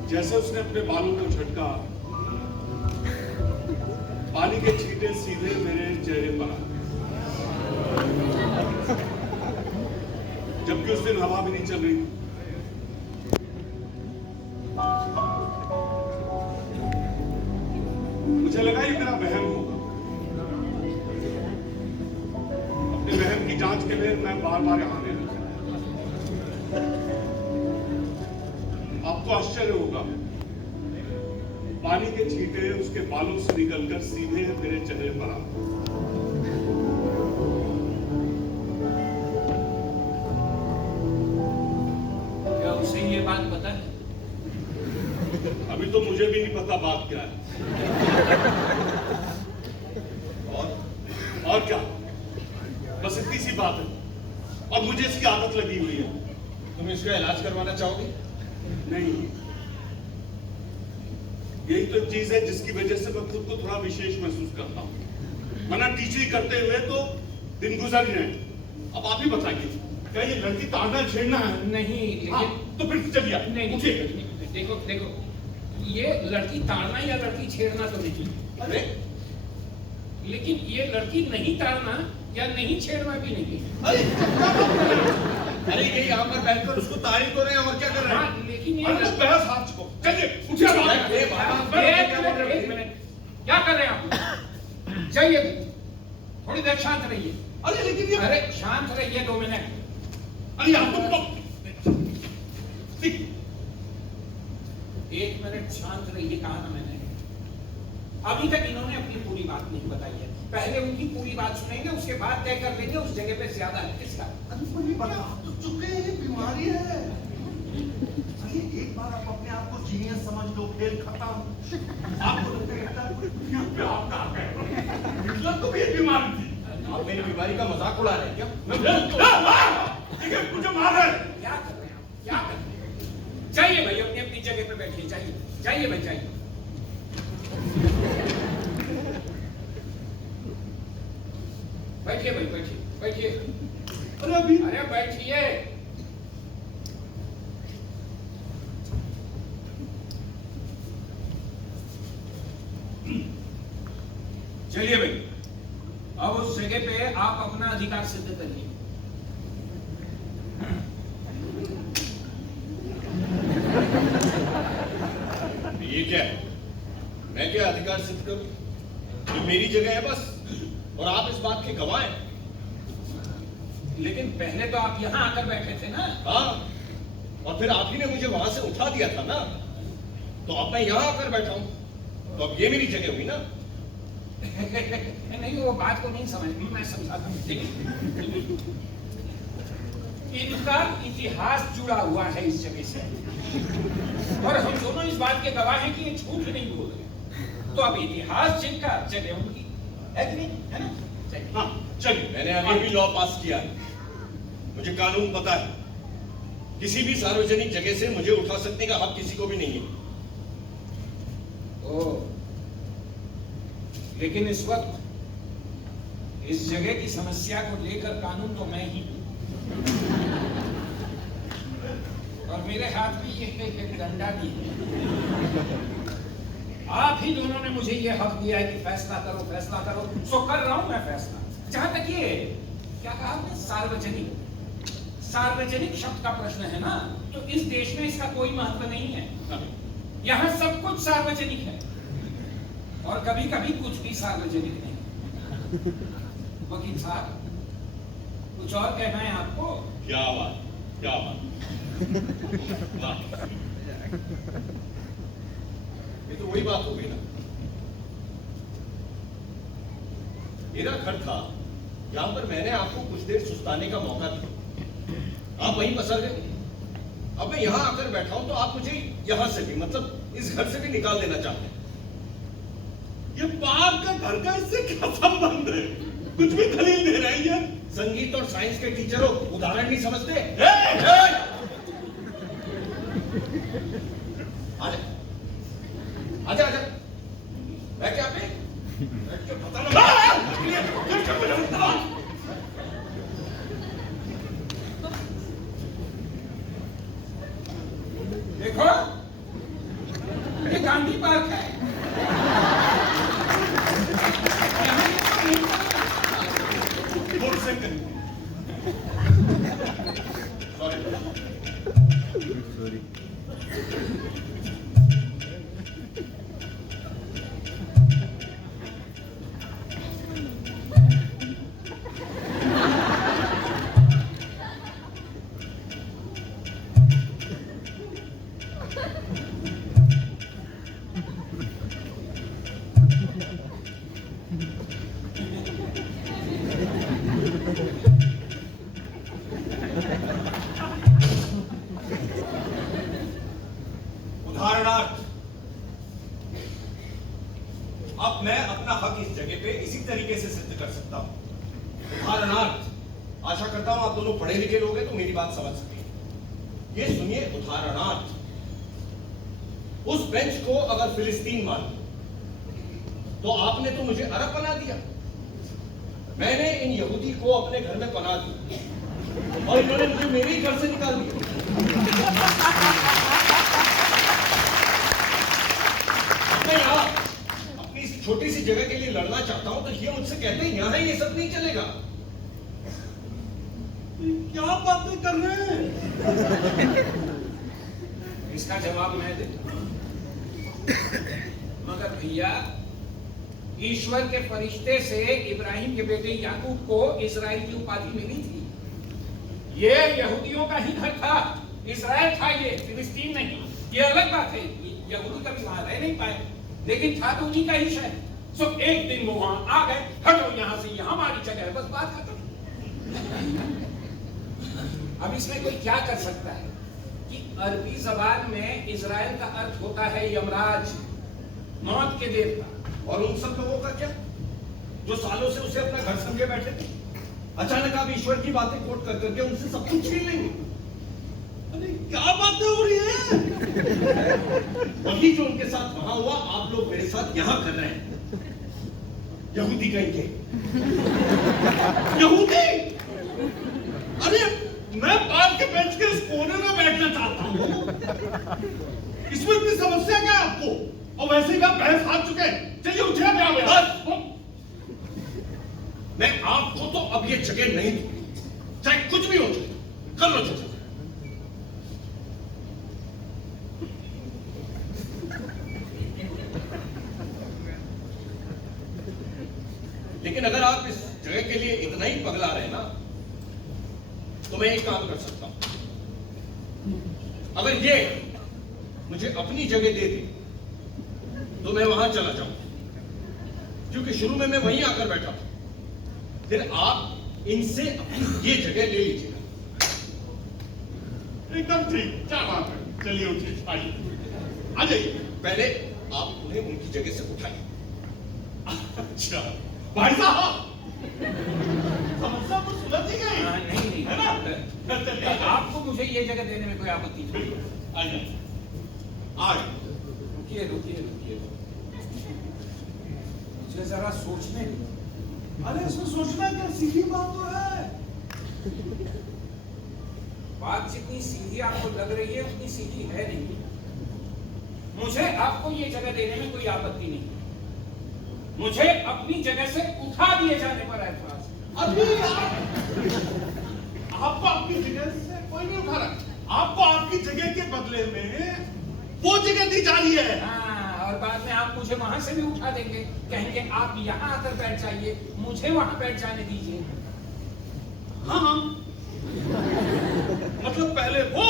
जैसे उसने अपने बालों को झटका, पानी के छींटे सीधे मेरे चेहरे पर आए। जबकि उस दिन हवा भी नहीं चल रही। मुझे लगा ये मेरा वहम होगा, की जांच के लिए मैं बार बार यहाँ आने लगा। आपको आश्चर्य होगा, पानी के छींटे उसके बालों से निकलकर सीधे मेरे चेहरे पर आ। क्या उसे ये बात पता है? अभी तो मुझे भी नहीं पता बात क्या है। और क्या, बस इतनी सी बात है और मुझे इसकी आदत लगी हुई है। तुम इसका इलाज करवाना चाहोगे? नहीं, यही तो चीज है जिसकी वजह से मैं खुद को थोड़ा विशेष महसूस करता हूँ। वरना टीचरी करते हुए तो दिन गुजर रहे हैं। अब आप ही बताइए, क्या ये लड़की ताड़ना छेड़ना है? नहीं, हाँ, लेकिन तो फिर चलिए नहीं, उठिए। देखो देखो, ये लड़की ताड़ना या लड़की छेड़ना तो नहीं, अरे लेकिन ये लड़की नहीं ताड़ना या नहीं छेड़ना भी नहीं। अरे ये यहाँ पर बैठकर उसको तारीफ तो रहे हैं और क्या कर रहे हैं? हाँ, लेकिन ये अरे तो बहस हाथ चुको, चलिए उठिए। एक मिनट, क्या कर रहे हैं आप? जाइए, थोड़ी देर शांत रहिए। अरे लेकिन ये, अरे शांत रहिए 2 मिनट। अरे आपको 1 मिनट शांत रहिए, कहा था मैंने? अभी तक इन्होंने अपनी पूरी बात नहीं बताई है। पहले उनकी पूरी बात सुनेंगे, उसके बाद तय कर लेंगे उस जगह पे ज्यादा है किसका। तो चुके हैं, ये बीमारी है। अरे एक बार आप अपने आप को जीनियस समझ लो, खेल खत्म। आपको लगता है पूरी दुनिया पे आप ना गए। हिटलर को भी ये बीमारी थी। आप मेरी बीमारी का मजाक उड़ा रहे हैं क्या? मुझे मार रहे। क्या कर रहे हैं आप? क्या कर रहे हैं? जाइए भाई, अपनी अपनी जगह पे बैठिए। जाइए जाइए भाई, जाइए। बैठिए भाई, बैठिए बैठिए। अरे अभी अरे बैठिए। चलिए भाई, अब उस जगह पे आप अपना अधिकार सिद्ध करिए। ये क्या है? मैं क्या अधिकार सिद्ध करूं? ये मेरी जगह है बस, और आप इस बात के गवाह हैं। लेकिन पहले तो आप यहां आकर बैठे थे ना। हाँ, और फिर आप ही ने मुझे वहां से उठा दिया था ना, तो अब मैं यहां आकर बैठा हूं, तो अब ये मेरी जगह हुई ना। नहीं, वो बात को नहीं समझ, मैं समझाता हूं। देखिए, इनका इतिहास जुड़ा हुआ है इस जगह से, और हम दोनों इस बात के गवाह हैं कि ये झूठ नहीं बोल रहे। तो अब इतिहास जिनका, जगह उनकी है कि नहीं, है ना? चलिए। हाँ चलिए। मैंने अभी भी लॉ पास किया है, मुझे कानून पता है। किसी भी सार्वजनिक जगह से मुझे उठा सकने का हक किसी को भी नहीं है। ओ, लेकिन इस वक्त इस जगह की समस्या को लेकर कानून तो मैं ही हूं, और मेरे हाथ में ये एक डंडा भी है। आप ही दोनों ने मुझे ये हक दिया है कि फैसला करो, फैसला करो, सो कर रहा हूं मैं फैसला। जहां तक ये क्या कहा आपने, सार्वजनिक शब्द का प्रश्न है ना, तो इस देश में इसका कोई महत्व नहीं है। यहां सब कुछ सार्वजनिक है, और कभी कभी कुछ भी सार्वजनिक नहीं। वकील साहब, कुछ और कहना है आपको? क्या बात, क्या बात। ये तो वही बात हो गई ना। मेरा घर था, जहां पर मैंने आपको कुछ देर सुस्ताने का मौका दिया, आप वहीं पसर गए। अब मैं यहां आकर बैठा हूं, तो आप मुझे यहां से भी, मतलब इस घर से भी निकाल देना चाहते हैं। ये पार्क का घर का इससे क्या संबंध है? कुछ भी दलील दे रही है। संगीत और साइंस के टीचरों उदाहरण नहीं समझते? आजा आजा, बैठ क्या पे? बैठ के पता लगा। देखो, ये गांधी पार्क है। यहाँ ये सब नहीं चलता। और सेकंड सॉरी। अब मैं अपना हक इस जगह पे इसी तरीके से सिद्ध कर सकता हूं। उदाहरणार्थ, आशा करता हूं आप दोनों पढ़े लिखे लोग हैं तो मेरी बात समझ सके। ये सुनिए, उदाहरणार्थ, उस बेंच को अगर फिलिस्तीन मान तो आपने तो मुझे अरब बना दिया, मैंने इन यहूदी को अपने घर में पना दिया और इन्होंने मुझे मेरे ही घर से निकाल दिया। मैं यहाँ अपनी इस छोटी सी जगह के लिए लड़ना चाहता हूं तो ये मुझसे कहते हैं यहां ये सब नहीं चलेगा। क्या बातें कर रहे हैं? इसका जवाब मैं देता हूं। मगर भैया, ईश्वर के फरिश्ते से इब्राहिम के बेटे याकूब को इजराइल की उपाधि मिली थी। ये यहूदियों का ही घर था, इजराइल था ये, फिलिस्तीन नहीं। ये अलग बात है, यहूदी कभी वहां रह नहीं पाए, लेकिन था तो उन्हीं का ही शहर। सो एक दिन वो वहां आ गए, हटो यहां से, यहां हमारी जगह है, बस बात खत्म। अब इसमें कोई क्या कर सकता है कि अरबी जबान में इजराइल का अर्थ होता है यमराज, मौत के देवता। और उन सब लोगों का क्या, जो सालों से उसे अपना घर समझे बैठे थे? अचानक आप ईश्वर की बातें कोट कर करके उनसे सब कुछ छीन लेंगे। अरे क्या बातें हो रही हैं? वही जो उनके साथ वहां हुआ, आप लोग मेरे साथ यहां कर रहे हैं। यहूदी कहीं के। यहूदी? अरे मैं पार्क के बेंच के इस कोने में बैठना चाहता हूँ। इसमें इतनी समस्या क्या है आपको? और वैसे ही आप बहस हार चुके हैं। चलिए उठिए, मैं आपको तो अब ये जगह नहीं दूंगी, चाहे कुछ भी हो जाए, कर लो जो। लेकिन अगर आप इस जगह के लिए इतना ही पगला रहे ना, तो मैं एक काम कर सकता हूं। अगर ये मुझे अपनी जगह दे दे तो मैं वहां चला जाऊं, क्योंकि शुरू में मैं वहीं आकर बैठा था। फिर आप इनसे अपनी ये जगह ले लीजिएगा। एकदम ठीक, क्या बात है। चलिए उठिए, आइए, आ जाइए। पहले आप उन्हें उनकी जगह से उठाइए। अच्छा भाई साहब, समस्या तो सुलझ ही गई, नहीं है ना? आपको मुझे ये जगह देने में कोई आपत्ति नहीं। बिल्कुल, आइए, आज रुकिए रुकिए रुकिए, मुझे जरा सोचने दो। अरे इसमें सोचना क्या, सीधी बात तो है। बात जितनी सीधी आपको लग रही है उतनी सीधी है नहीं। मुझे आपको ये जगह देने में कोई आपत्ति नहीं, मुझे अपनी जगह से उठा दिए जाने पर एतराज। अभी आपको अपनी जगह से कोई नहीं उठा रहा, आपको आपकी जगह के बदले में वो जगह दी जा रही है। हाँ, और बाद में आप मुझे वहां से भी उठा देंगे, कहेंगे आप यहाँ आकर बैठ जाइए, मुझे वहां बैठ जाने दीजिए। हाँ हाँ, मतलब पहले वो,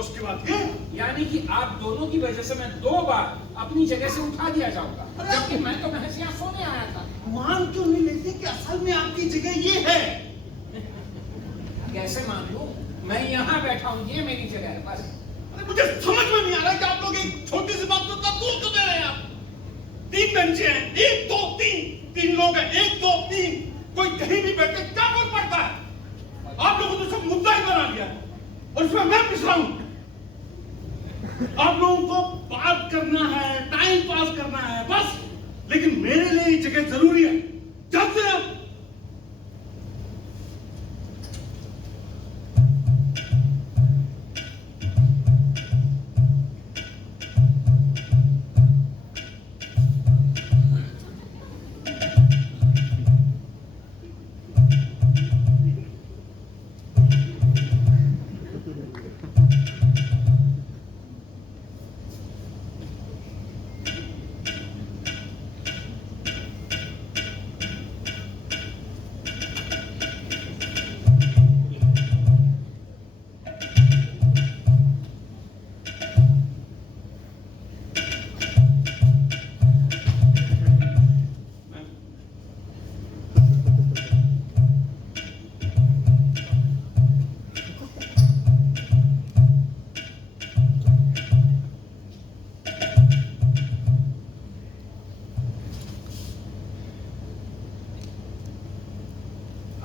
उसके बाद ये। यानी कि आप दोनों की वजह से मैं 2 बार अपनी जगह से उठा दिया जाऊंगा, जबकि मैं तो महज यहाँ सोने आया था। मान क्यों नहीं लेते कि असल में आपकी जगह ये है? कैसे मान लूं? मैं यहाँ बैठा हूँ, ये मेरी जगह है बस। अरे मुझे समझ में नहीं आ रहा कि आप लोग एक छोटी सी बात को तब दूर क्यों दे रहे हैं आप? 3 बेंचे हैं, 1 2 3, 3 लोग हैं, 1 2 3, कोई कहीं भी बैठ के क्या फर्क पड़ता है? आप लोगों ने तो सब मुद्दा ही बना दिया और उसमें मैं पिछड़ा हूं। आप लोगों को बात करना है, टाइम पास करना है बस, लेकिन मेरे लिए ये जगह जरूरी है। जानते हैं आप?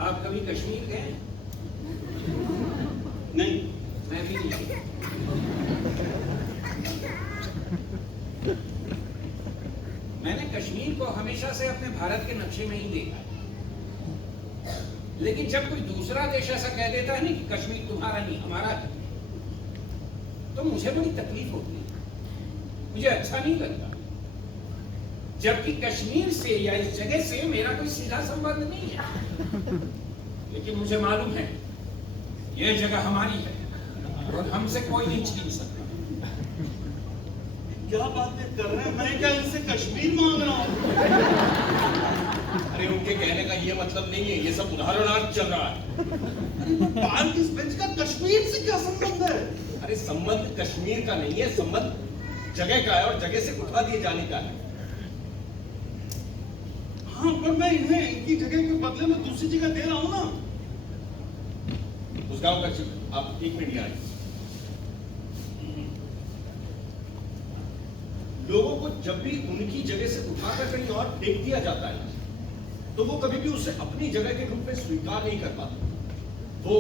आप कभी कश्मीर गए? नहीं। मैं भी नहीं गया। मैंने कश्मीर को हमेशा से अपने भारत के नक्शे में ही देखा है। लेकिन जब कोई दूसरा देश ऐसा कह देता है ना कि कश्मीर तुम्हारा नहीं हमारा है, तो मुझे बड़ी तकलीफ होती है, मुझे अच्छा नहीं लगता। जबकि कश्मीर से या इस जगह से मेरा कोई सीधा संबंध नहीं है, लेकिन मुझे मालूम है यह जगह हमारी है और हमसे कोई नहीं छीन सकता। क्या बातें कर रहे हैं? मैं क्या इनसे कश्मीर मांग रहा हूँ? अरे उनके कहने का ये मतलब नहीं है, ये सब उदाहरणार्थ चल रहा है। अरे तो पार्क इस बेंच का कश्मीर से क्या संबंध है? अरे संबंध कश्मीर का नहीं है, संबंध जगह का है और जगह से उठा दिए जाने का है। हाँ, पर मैं इन्हें इनकी जगह के बदले में दूसरी जगह दे रहा हूँ ना। उस गांव का आप 1 मिनट आए। लोगों को जब भी उनकी जगह से उठाकर कहीं और फेंक दिया जाता है, तो वो कभी भी उसे अपनी जगह के रूप में स्वीकार नहीं कर पाते। वो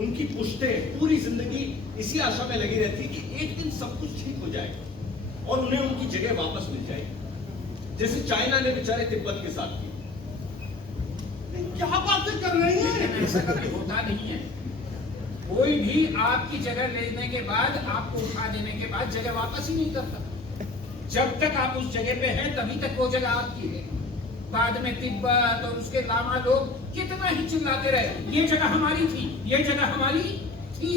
उनकी पुश्तें पूरी जिंदगी इसी आशा में लगी रहती कि एक दिन सब कुछ ठीक हो जाएगा और उन्हें उनकी जगह वापस मिल जाएगी, जैसे चाइना ने बेचारे तिब्बत के साथ की। क्या बातें कर रही हैं? लेकिन ऐसा कभी होता नहीं है। कोई भी आपकी जगह लेने के बाद, आपको उठा देने के बाद जगह वापस ही नहीं करता। जब तक आप उस जगह पे हैं तभी तक वो जगह आपकी है। बाद में तिब्बत और उसके लामा लोग कितना ही चिल्लाते रहे, ये जगह हमारी थी, ये जगह हमारी थी,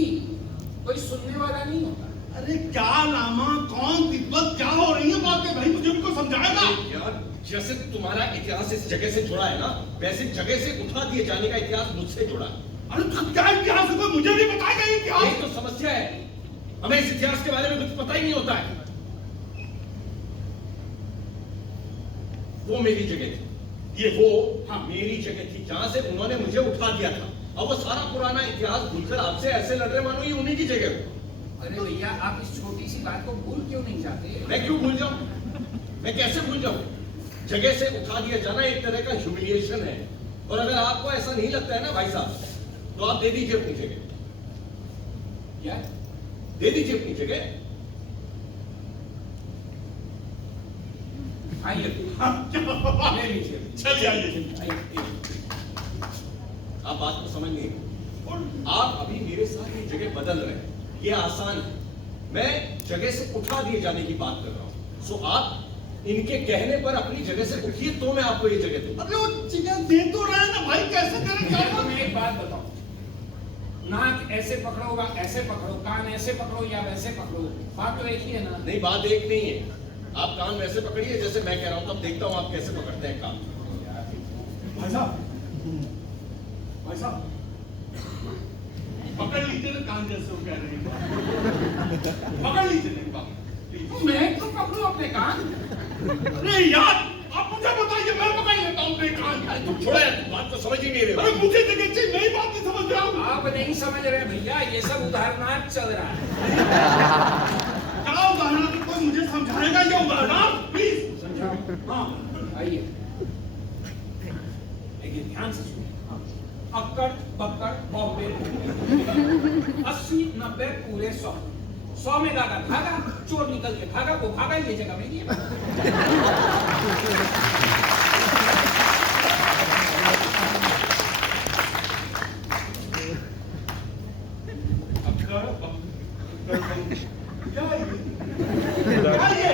कोई सुनने वाला नहीं होता। अरे क्या लामा, कौन, तिब्बत, क्या हो रही है बातें? भाई मुझे उनको समझाएगा। यार जैसे तुम्हारा इतिहास इस जगह से जुड़ा है ना, वैसे जगह से उठा दिए जाने का इतिहास मुझसे जुड़ा है। अरे तो क्या इतिहास है? मुझे नहीं बताएगा ये इतिहास? यही तो समस्या है, हमें इस इतिहास के बारे में कुछ पता ही नहीं होता है। वो मेरी जगह थी, ये वो हाँ मेरी जगह थी जहां से उन्होंने मुझे उठा दिया था। अब वो सारा पुराना इतिहास भूलकर आपसे ऐसे लड़ रहे मानो ये उन्हीं की जगह हो। अरे भैया, आप इस छोटी सी बात को भूल क्यों नहीं जाते? मैं क्यों भूल जाऊं? मैं कैसे भूल जाऊं? जगह से उठा दिया जाना एक तरह का ह्यूमिलिएशन है, और अगर आपको ऐसा नहीं लगता है ना भाई साहब, तो आप दे दीजिए अपनी जगह। क्या दे दीजिए अपनी जगह। आइए, ले लीजिए। चलिए आइए। आइए। आप बात को समझ नहीं रहे। और आप अभी मेरे साथ ये जगह बदल रहे हैं, ये आसान है। मैं जगह से उठा दिए जाने की बात कर रहा हूं। सो आप इनके कहने पर अपनी जगह से उठिए तो मैं आपको ये जगह दूं। अरे वो जगह दे तो रहे हैं ना भाई, कैसे करें? क्या मैं तुम्हें एक बात बताऊं, नाक ऐसे पकड़ो या ऐसे पकड़ो, कान ऐसे पकड़ो या वैसे पकड़ो, बात तो एक ही है ना। नहीं, बात एक नहीं है। आप कान वैसे पकड़िए जैसे मैं कह रहा हूं, तब देखता हूं आप कैसे पकड़ते हैं कान। भाई साहब, भाई साहब पकड़ लीजिए ना कान जैसे वो कह रहे हैं। पकड़ लीजिए ना कान, प्लीज। मैं तो पकड़ू अपने कान? अरे यार, आप मुझे बताइए, मैं पकड़ लेता हूँ अपने कान। अरे तुम छोड़ो यार, तुम बात तो समझ ही नहीं रहे अरे हो। मुझे जगह चाहिए, मैं ही बात नहीं समझ रहा हूँ। आप नहीं समझ रहे भैया, ये सब उदाहरणार्थ चल रहा है। क्या उदाहरण? कोई मुझे समझाएगा ये उदाहरण, प्लीज? समझाओ। हाँ, आइए, देखिए ध्यान से सुनिए। अक्कड़ बक्कड़ बॉम्बे 80 90 पूरे 100 100 में दागा भागा, चोर निकल के भागा, वो भागा, ये जगह मेरी है। क्या ये?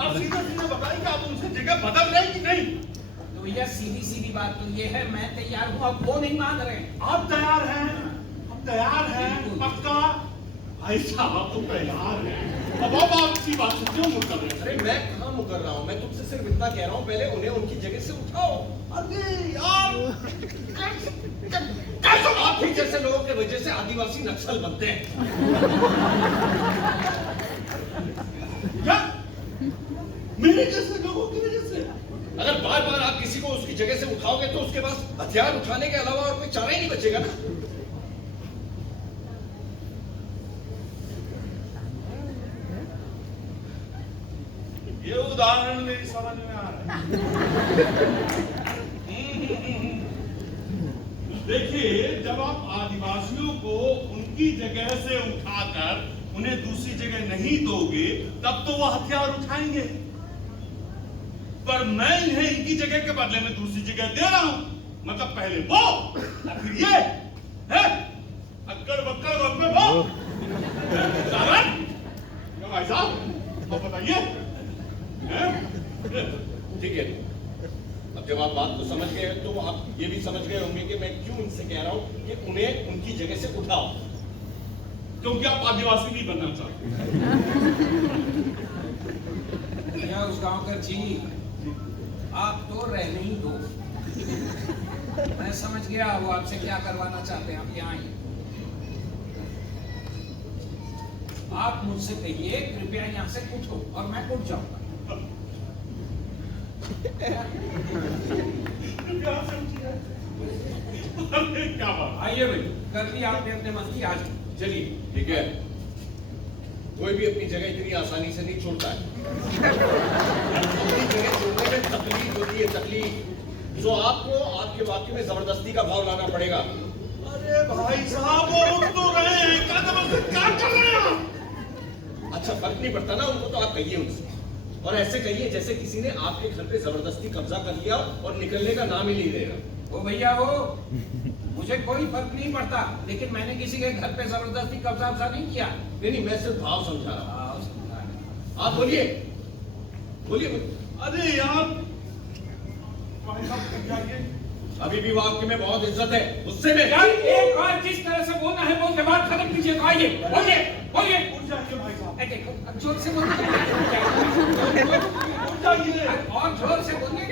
आप सीधे सीधे बताइए कि आप उनसे जगह बदल रहे हैं कि नहीं? तो भैया सीधी सीधी बात तो ये है, मैं तैयार हूँ, अब वो नहीं मान रहे। आप तैयार हैं? हम तैयार हैं, पक्का? भाई साहब आप तो तैयार हैं। अब आप इसी बात से क्यों मुकर रहे हैं? अरे मैं कहाँ मुकर रहा हूँ, मैं तुमसे सिर्फ इतना कह रहा हूँ, पहले उन्हें उनकी जगह से उठाओ। अरे यार, कैसे आप ही जैसे लोगों की वजह से आदिवासी नक्सल बनते हैं। क्या? मेरे जैसे लोगों की वजह से? अगर बार बार आप किसी को उसकी जगह से उठाओगे तो उसके पास हथियार उठाने के अलावा और कोई चारा ही नहीं बचेगा ना। ये उदाहरण मेरी समझ में आ रहा है। देखिए, जब आप आदिवासियों को उनकी जगह से उठाकर उन्हें दूसरी जगह नहीं दोगे, तब तो वो हथियार उठाएंगे। पर मैं इन्हें इनकी जगह के बदले में दूसरी जगह दे रहा हूं। मतलब पहले वो और फिर ये है अक्कड़ बक्कड़ वक्त में वो। सारण, क्या भाई साहब, आप बताइए। ठीक है, अब जब आप बात को समझ गए तो आप ये भी समझ गए होंगे कि मैं क्यों इनसे कह रहा हूं कि उन्हें उनकी जगह से उठाओ। क्योंकि आप आदिवासी नहीं बनना चाहते। भैया उस गांव का जी, आप तो रहने ही दो। मैं समझ गया वो आपसे क्या करवाना चाहते हैं। आप यहाँ आइए। आप मुझसे कहिए कृपया यहाँ से उठो और मैं उठ जाऊंगा। अरे क्या बात। आइए भाई, कर ली आपने अपने मन की। आज चलिए। ठीक है, कोई भी अपनी जगह इतनी आसानी से नहीं छोड़ता है। अपनी जगह छोड़ने में तकलीफ होती है, तकलीफ। तो आपको आपके वाक्य में जबरदस्ती का भाव लाना पड़ेगा। अरे भाई साहब, वो उठ तो रहे हैं, क्या कर रहे हैं आप? अच्छा, फर्क नहीं पड़ता ना उनको, तो आप कहिए उनसे, और ऐसे कहिए जैसे किसी ने आपके घर पे जबरदस्ती कब्जा कर लिया और निकलने का नाम ही नहीं ले रहा। ओ भैया वो, मुझे कोई फर्क नहीं पड़ता, लेकिन मैंने किसी के घर पे जबरदस्ती कब्जा नहीं किया। नहीं, मैं सिर्फ भाव समझा रहा हूँ। समझा। आप बोलिए, बोलिए। अरे यार भाई साहब, उठ जाइए। अभी भी वाक्य में बहुत इज्जत है, गुस्से में। यार एक बार जिस तरह से बोलना है बोल के बाद खत्म कीजिए। आइए, बोलिए बोलिए। उठ जाइए भाई साहब, देखो जोर से बोलिए। उठ जाइए। और जोर से बोलिए।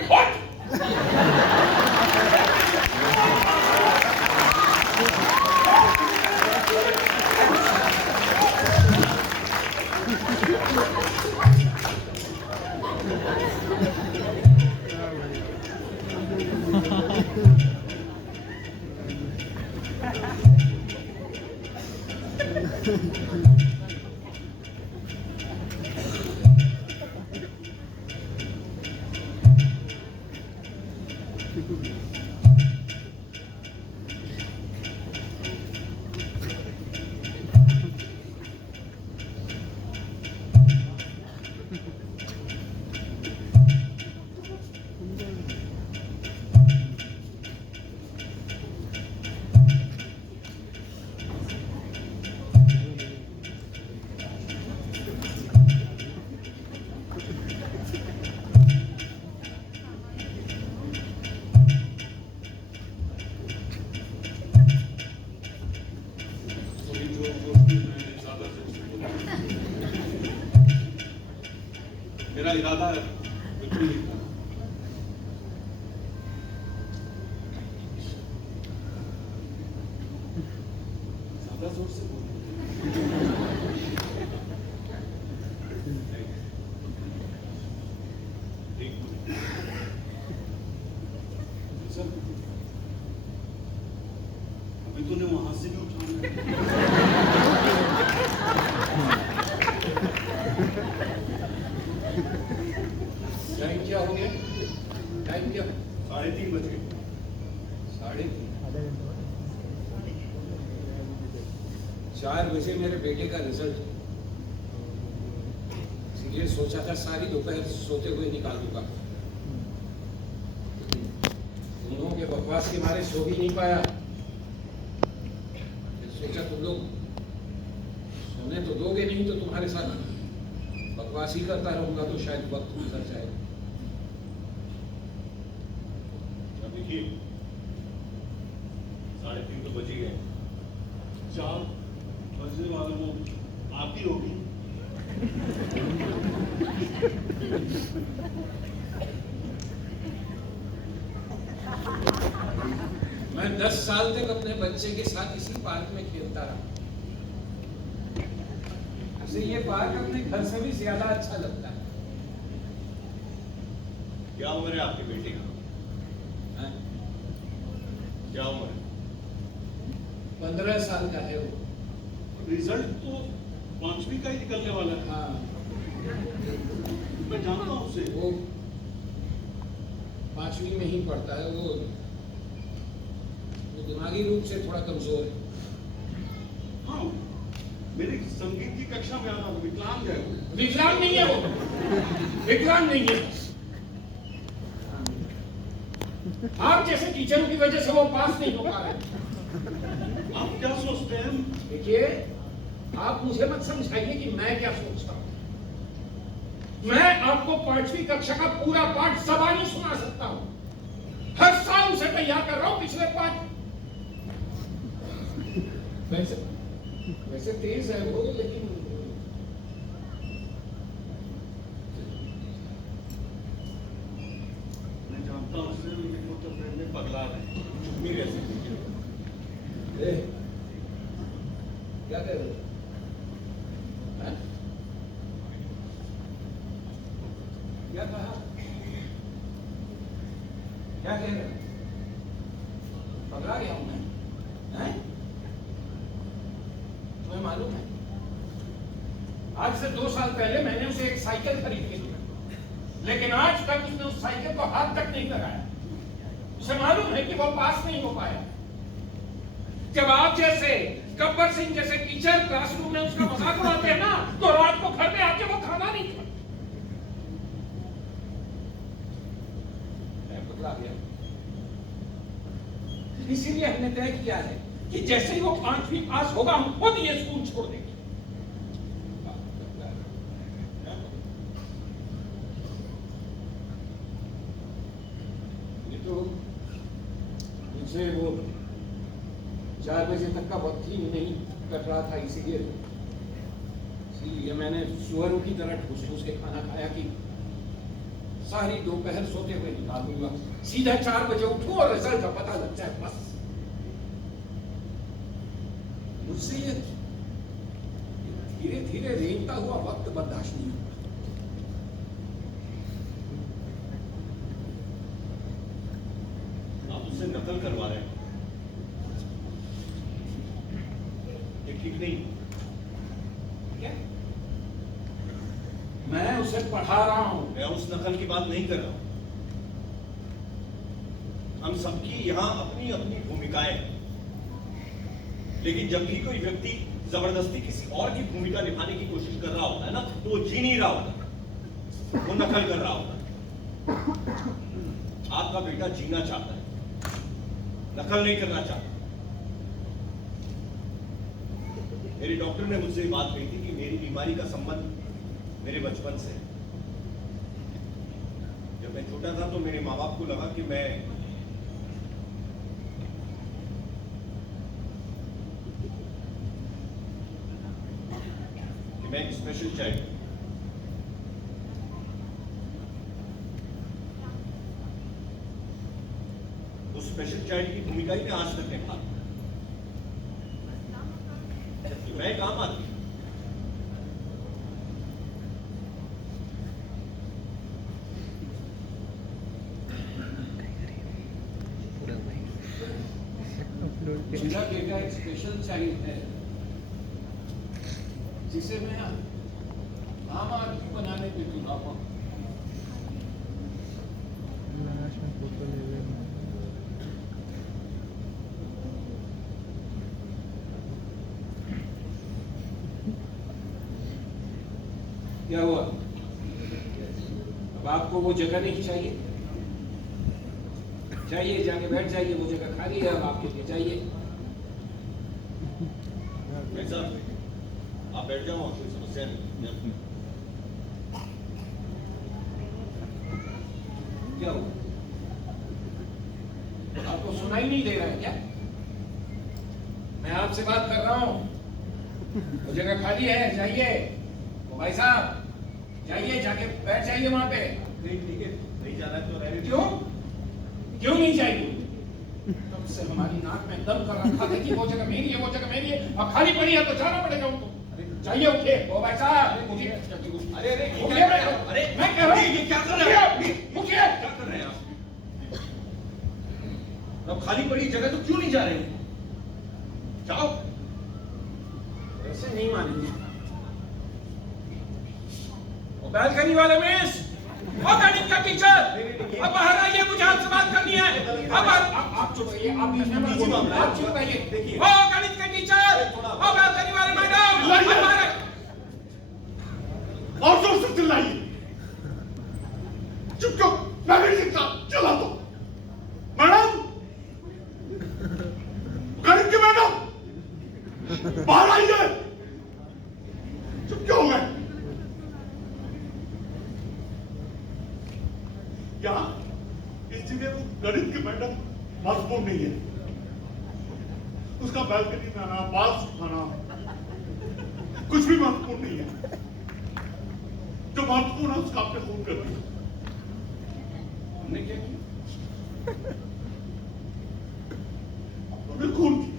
मेरा इरादा है बिल्कुल नहीं था। ज्यादा जोर से अभी तूने वहां से भी उठाना। टाइम क्या हो गया? टाइम क्या? 3:30 बज गए। 3:30। 4 बजे मेरे बेटे का रिजल्ट, इसलिए सोचा था सारी दोपहर सोते हुए निकाल दूंगा। तुम लोगों के बकवास के मारे सो भी नहीं पाया। सोचा तुम लोग सोने तो दोगे नहीं, तो तुम्हारे साथ बकवास ही करता रहूंगा तो शायद वक्त गुजर जाए। देखिए 3:30 तो बज ही गए। 4 बजने वाले वो आती होगी। मैं 10 साल तक अपने बच्चे के साथ इसी पार्क में खेलता रहा। उसे ये पार्क अपने घर से भी ज्यादा अच्छा लगता है। क्या उम्र है आपके बेटे का? हैं? क्या उम्र है? 15 साल का है वो। रिजल्ट तो 5वीं का ही निकलने वाला है। हाँ, मैं जानता हूँ उसे। वो 5वीं में ही पढ़ता है। वो वो दिमागी रूप से थोड़ा कमजोर है। हाँ, मेरी संगीत की कक्षा में आता हूँ, विकलांग है वो। विकलांग नहीं है वो, विकलांग नहीं है। आप जैसे टीचरों की वजह से वो पास नहीं हो पा रहे। आप क्या सोचते हैं? देखिए, आप मुझे मत समझाइए कि मैं क्या सोचता हूं। मैं आपको 5वीं कक्षा का पूरा पाठ ज़बानी सुना सकता हूं। हर साल उसे तैयार कर रहा हूं पिछले 5। वैसे तेज है वो, लेकिन मैं जानता हूँ उससे लेकिन वो तो प्रेम में पगला रहे हैं। मेरे ऐसे क्या कह रहे हो? हैं? क्या कहा? क्या कह रहे हो? पकड़ा गया हूं मैं? हैं? तुम्हें मालूम है, आज से 2 साल पहले मैंने उसे एक साइकिल खरीद के दी, लेकिन आज तक उसने उस साइकिल को हाथ तक नहीं लगाया। उसे मालूम है कि वो पास नहीं हो पाया। जब आप जैसे गब्बर सिंह जैसे टीचर क्लासरूम में उसका मजाक उड़ाते हैं ना, तो रात को घर में आके वो खाना नहीं खाता। मैं पकड़ा गया। इसीलिए हमने तय किया है कि जैसे ही वो 5वीं पास होगा, हम खुद ये स्कूल छोड़ देंगे। ये तो मुझे वो 4 बजे तक का वक्त ही नहीं कर रहा था, इसीलिए मैंने सुअरों की तरह ठूस ठूस के खाना खाया कि सारी दोपहर सोते हुए निकाल दूंगा, सीधा 4 बजे उठूं और रिजल्ट का पता लग जाए, बस। मुझसे ये धीरे धीरे रेंगता हुआ वक्त बर्दाश्त नहीं होगा। आप उससे नकल करवा रहे हैं, ये ठीक नहीं। क्या? मैं उसे पढ़ा रहा हूं। मैं उस नकल की बात नहीं कर रहा हूं। हम सबकी यहां अपनी अपनी भूमिकाएं हैं, लेकिन जब भी कोई व्यक्ति जबरदस्ती किसी और की भूमिका निभाने की कोशिश कर रहा होता है ना, तो वो जी नहीं रहा होता, वो नकल कर रहा होता है। आपका बेटा जीना चाहता है, नकल नहीं करना चाहता। मेरी डॉक्टर ने मुझसे बात कही थी कि मेरी बीमारी का संबंध मेरे बचपन से है। जब मैं छोटा था तो मेरे माँ बाप को लगा कि मैं एक स्पेशल चाइल्ड। उस स्पेशल चाइल्ड की भूमिका ही मैं आज तक निभा, मैं काम आती। मेरा बेटा एक स्पेशल चाइल्ड है, जिसे मैं आम आदमी बनाने पे तुला हूं। लाश में फोटो ले रहे हैं। क्या हुआ? अब आपको वो जगह नहीं चाहिए? चाहिए, जाके बैठ जाइए, वो जगह खाली है, अब आपके लिए चाहिए। ऐसा आप बैठ जाओ, कोई समस्या नहीं। क्या हुआ? आपको सुनाई नहीं दे रहा है क्या? मैं आपसे बात कर रहा हूं, वो जगह खाली है, जाइए। वो भाई साहब, जाइए, जाके बैठ जाइए वहां पे। नहीं, ठीक है, नहीं जाना है तो रहने दो। क्यों? क्यों नहीं चाहिए? तब से हमारी नाक में दम कर रखा था कि वो जगह मेरी है, वो जगह मेरी है। अब खाली पड़ी है तो जाना पड़ेगा उनको। चाहिए, उठिए। ओ भाई साहब, उठिए। अरे उठिए, अरे मैं कह रहा हूं, ये क्या कर रहे हैं? उठिए। क्या कर रहे हैं आप? अब खाली पड़ी जगह तो क्यों नहीं जा रहे हैं? जाओ। ऐसे नहीं मानेंगे। बैल्कनी वाले मिस, और गणित का टीचर, अब बाहर आइए, मुझे आपसे बात करनी है। अब आप चुप रहिए, आप बीच में मत निजी बोलिए। मामला है। आप चुप रहिए। देखिए। ओ गणित के टीचर, थोड़ा- ओ बालकनी वाले मैडम, चिल्लाइए। हमारे और जोर से चिल्लाइए। चुप चुप, मैं नहीं चिल्ला, चला दो। मैडम, गणित की मैडम, बाहर आइए। चुप क्यों हो गए? क्या इस जगह वो गणित की मैडम महत्वपूर्ण नहीं है? उसका बालकनी में आना, बाल सुखाना कुछ भी महत्वपूर्ण नहीं है। जो महत्वपूर्ण है उसका आपने खून कर दिया। हमने क्या किया? आपने खून किया।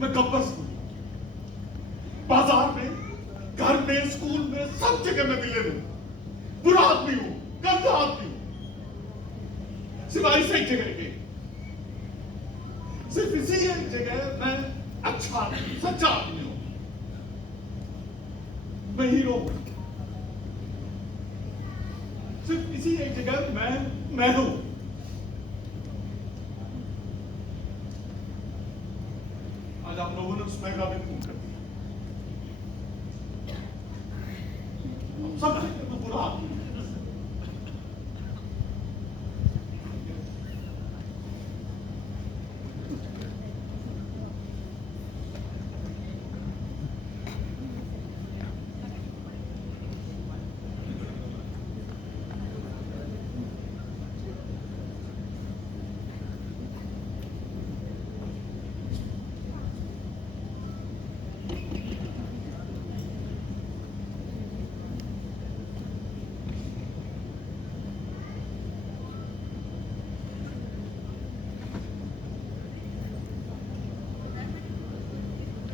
मैं गब्बर हूं। बाजार में, घर में, स्कूल में, सब जगह मैं विलेन हूं, बुरा आदमी हूं, गंदा आदमी हूं। सिवाय इस एक जगह के, सिर्फ इसी एक जगह मैं अच्छा आदमी, सच्चा आदमी हूं। मैं हीरो हूं। सिर्फ इसी एक जगह मैं हूं। आज आप लोगों ने उस महिला में खून कर दिया। हम सब कहते हैं वो बुरा आदमी है।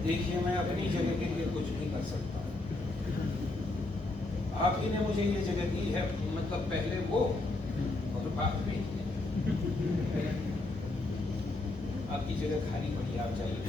देखिए, मैं अपनी जगह के लिए कुछ नहीं कर सकता। आप ही ने मुझे ये जगह दी है, मतलब पहले वो और बाद में आपकी जगह खाली पड़ी, आप जाइए।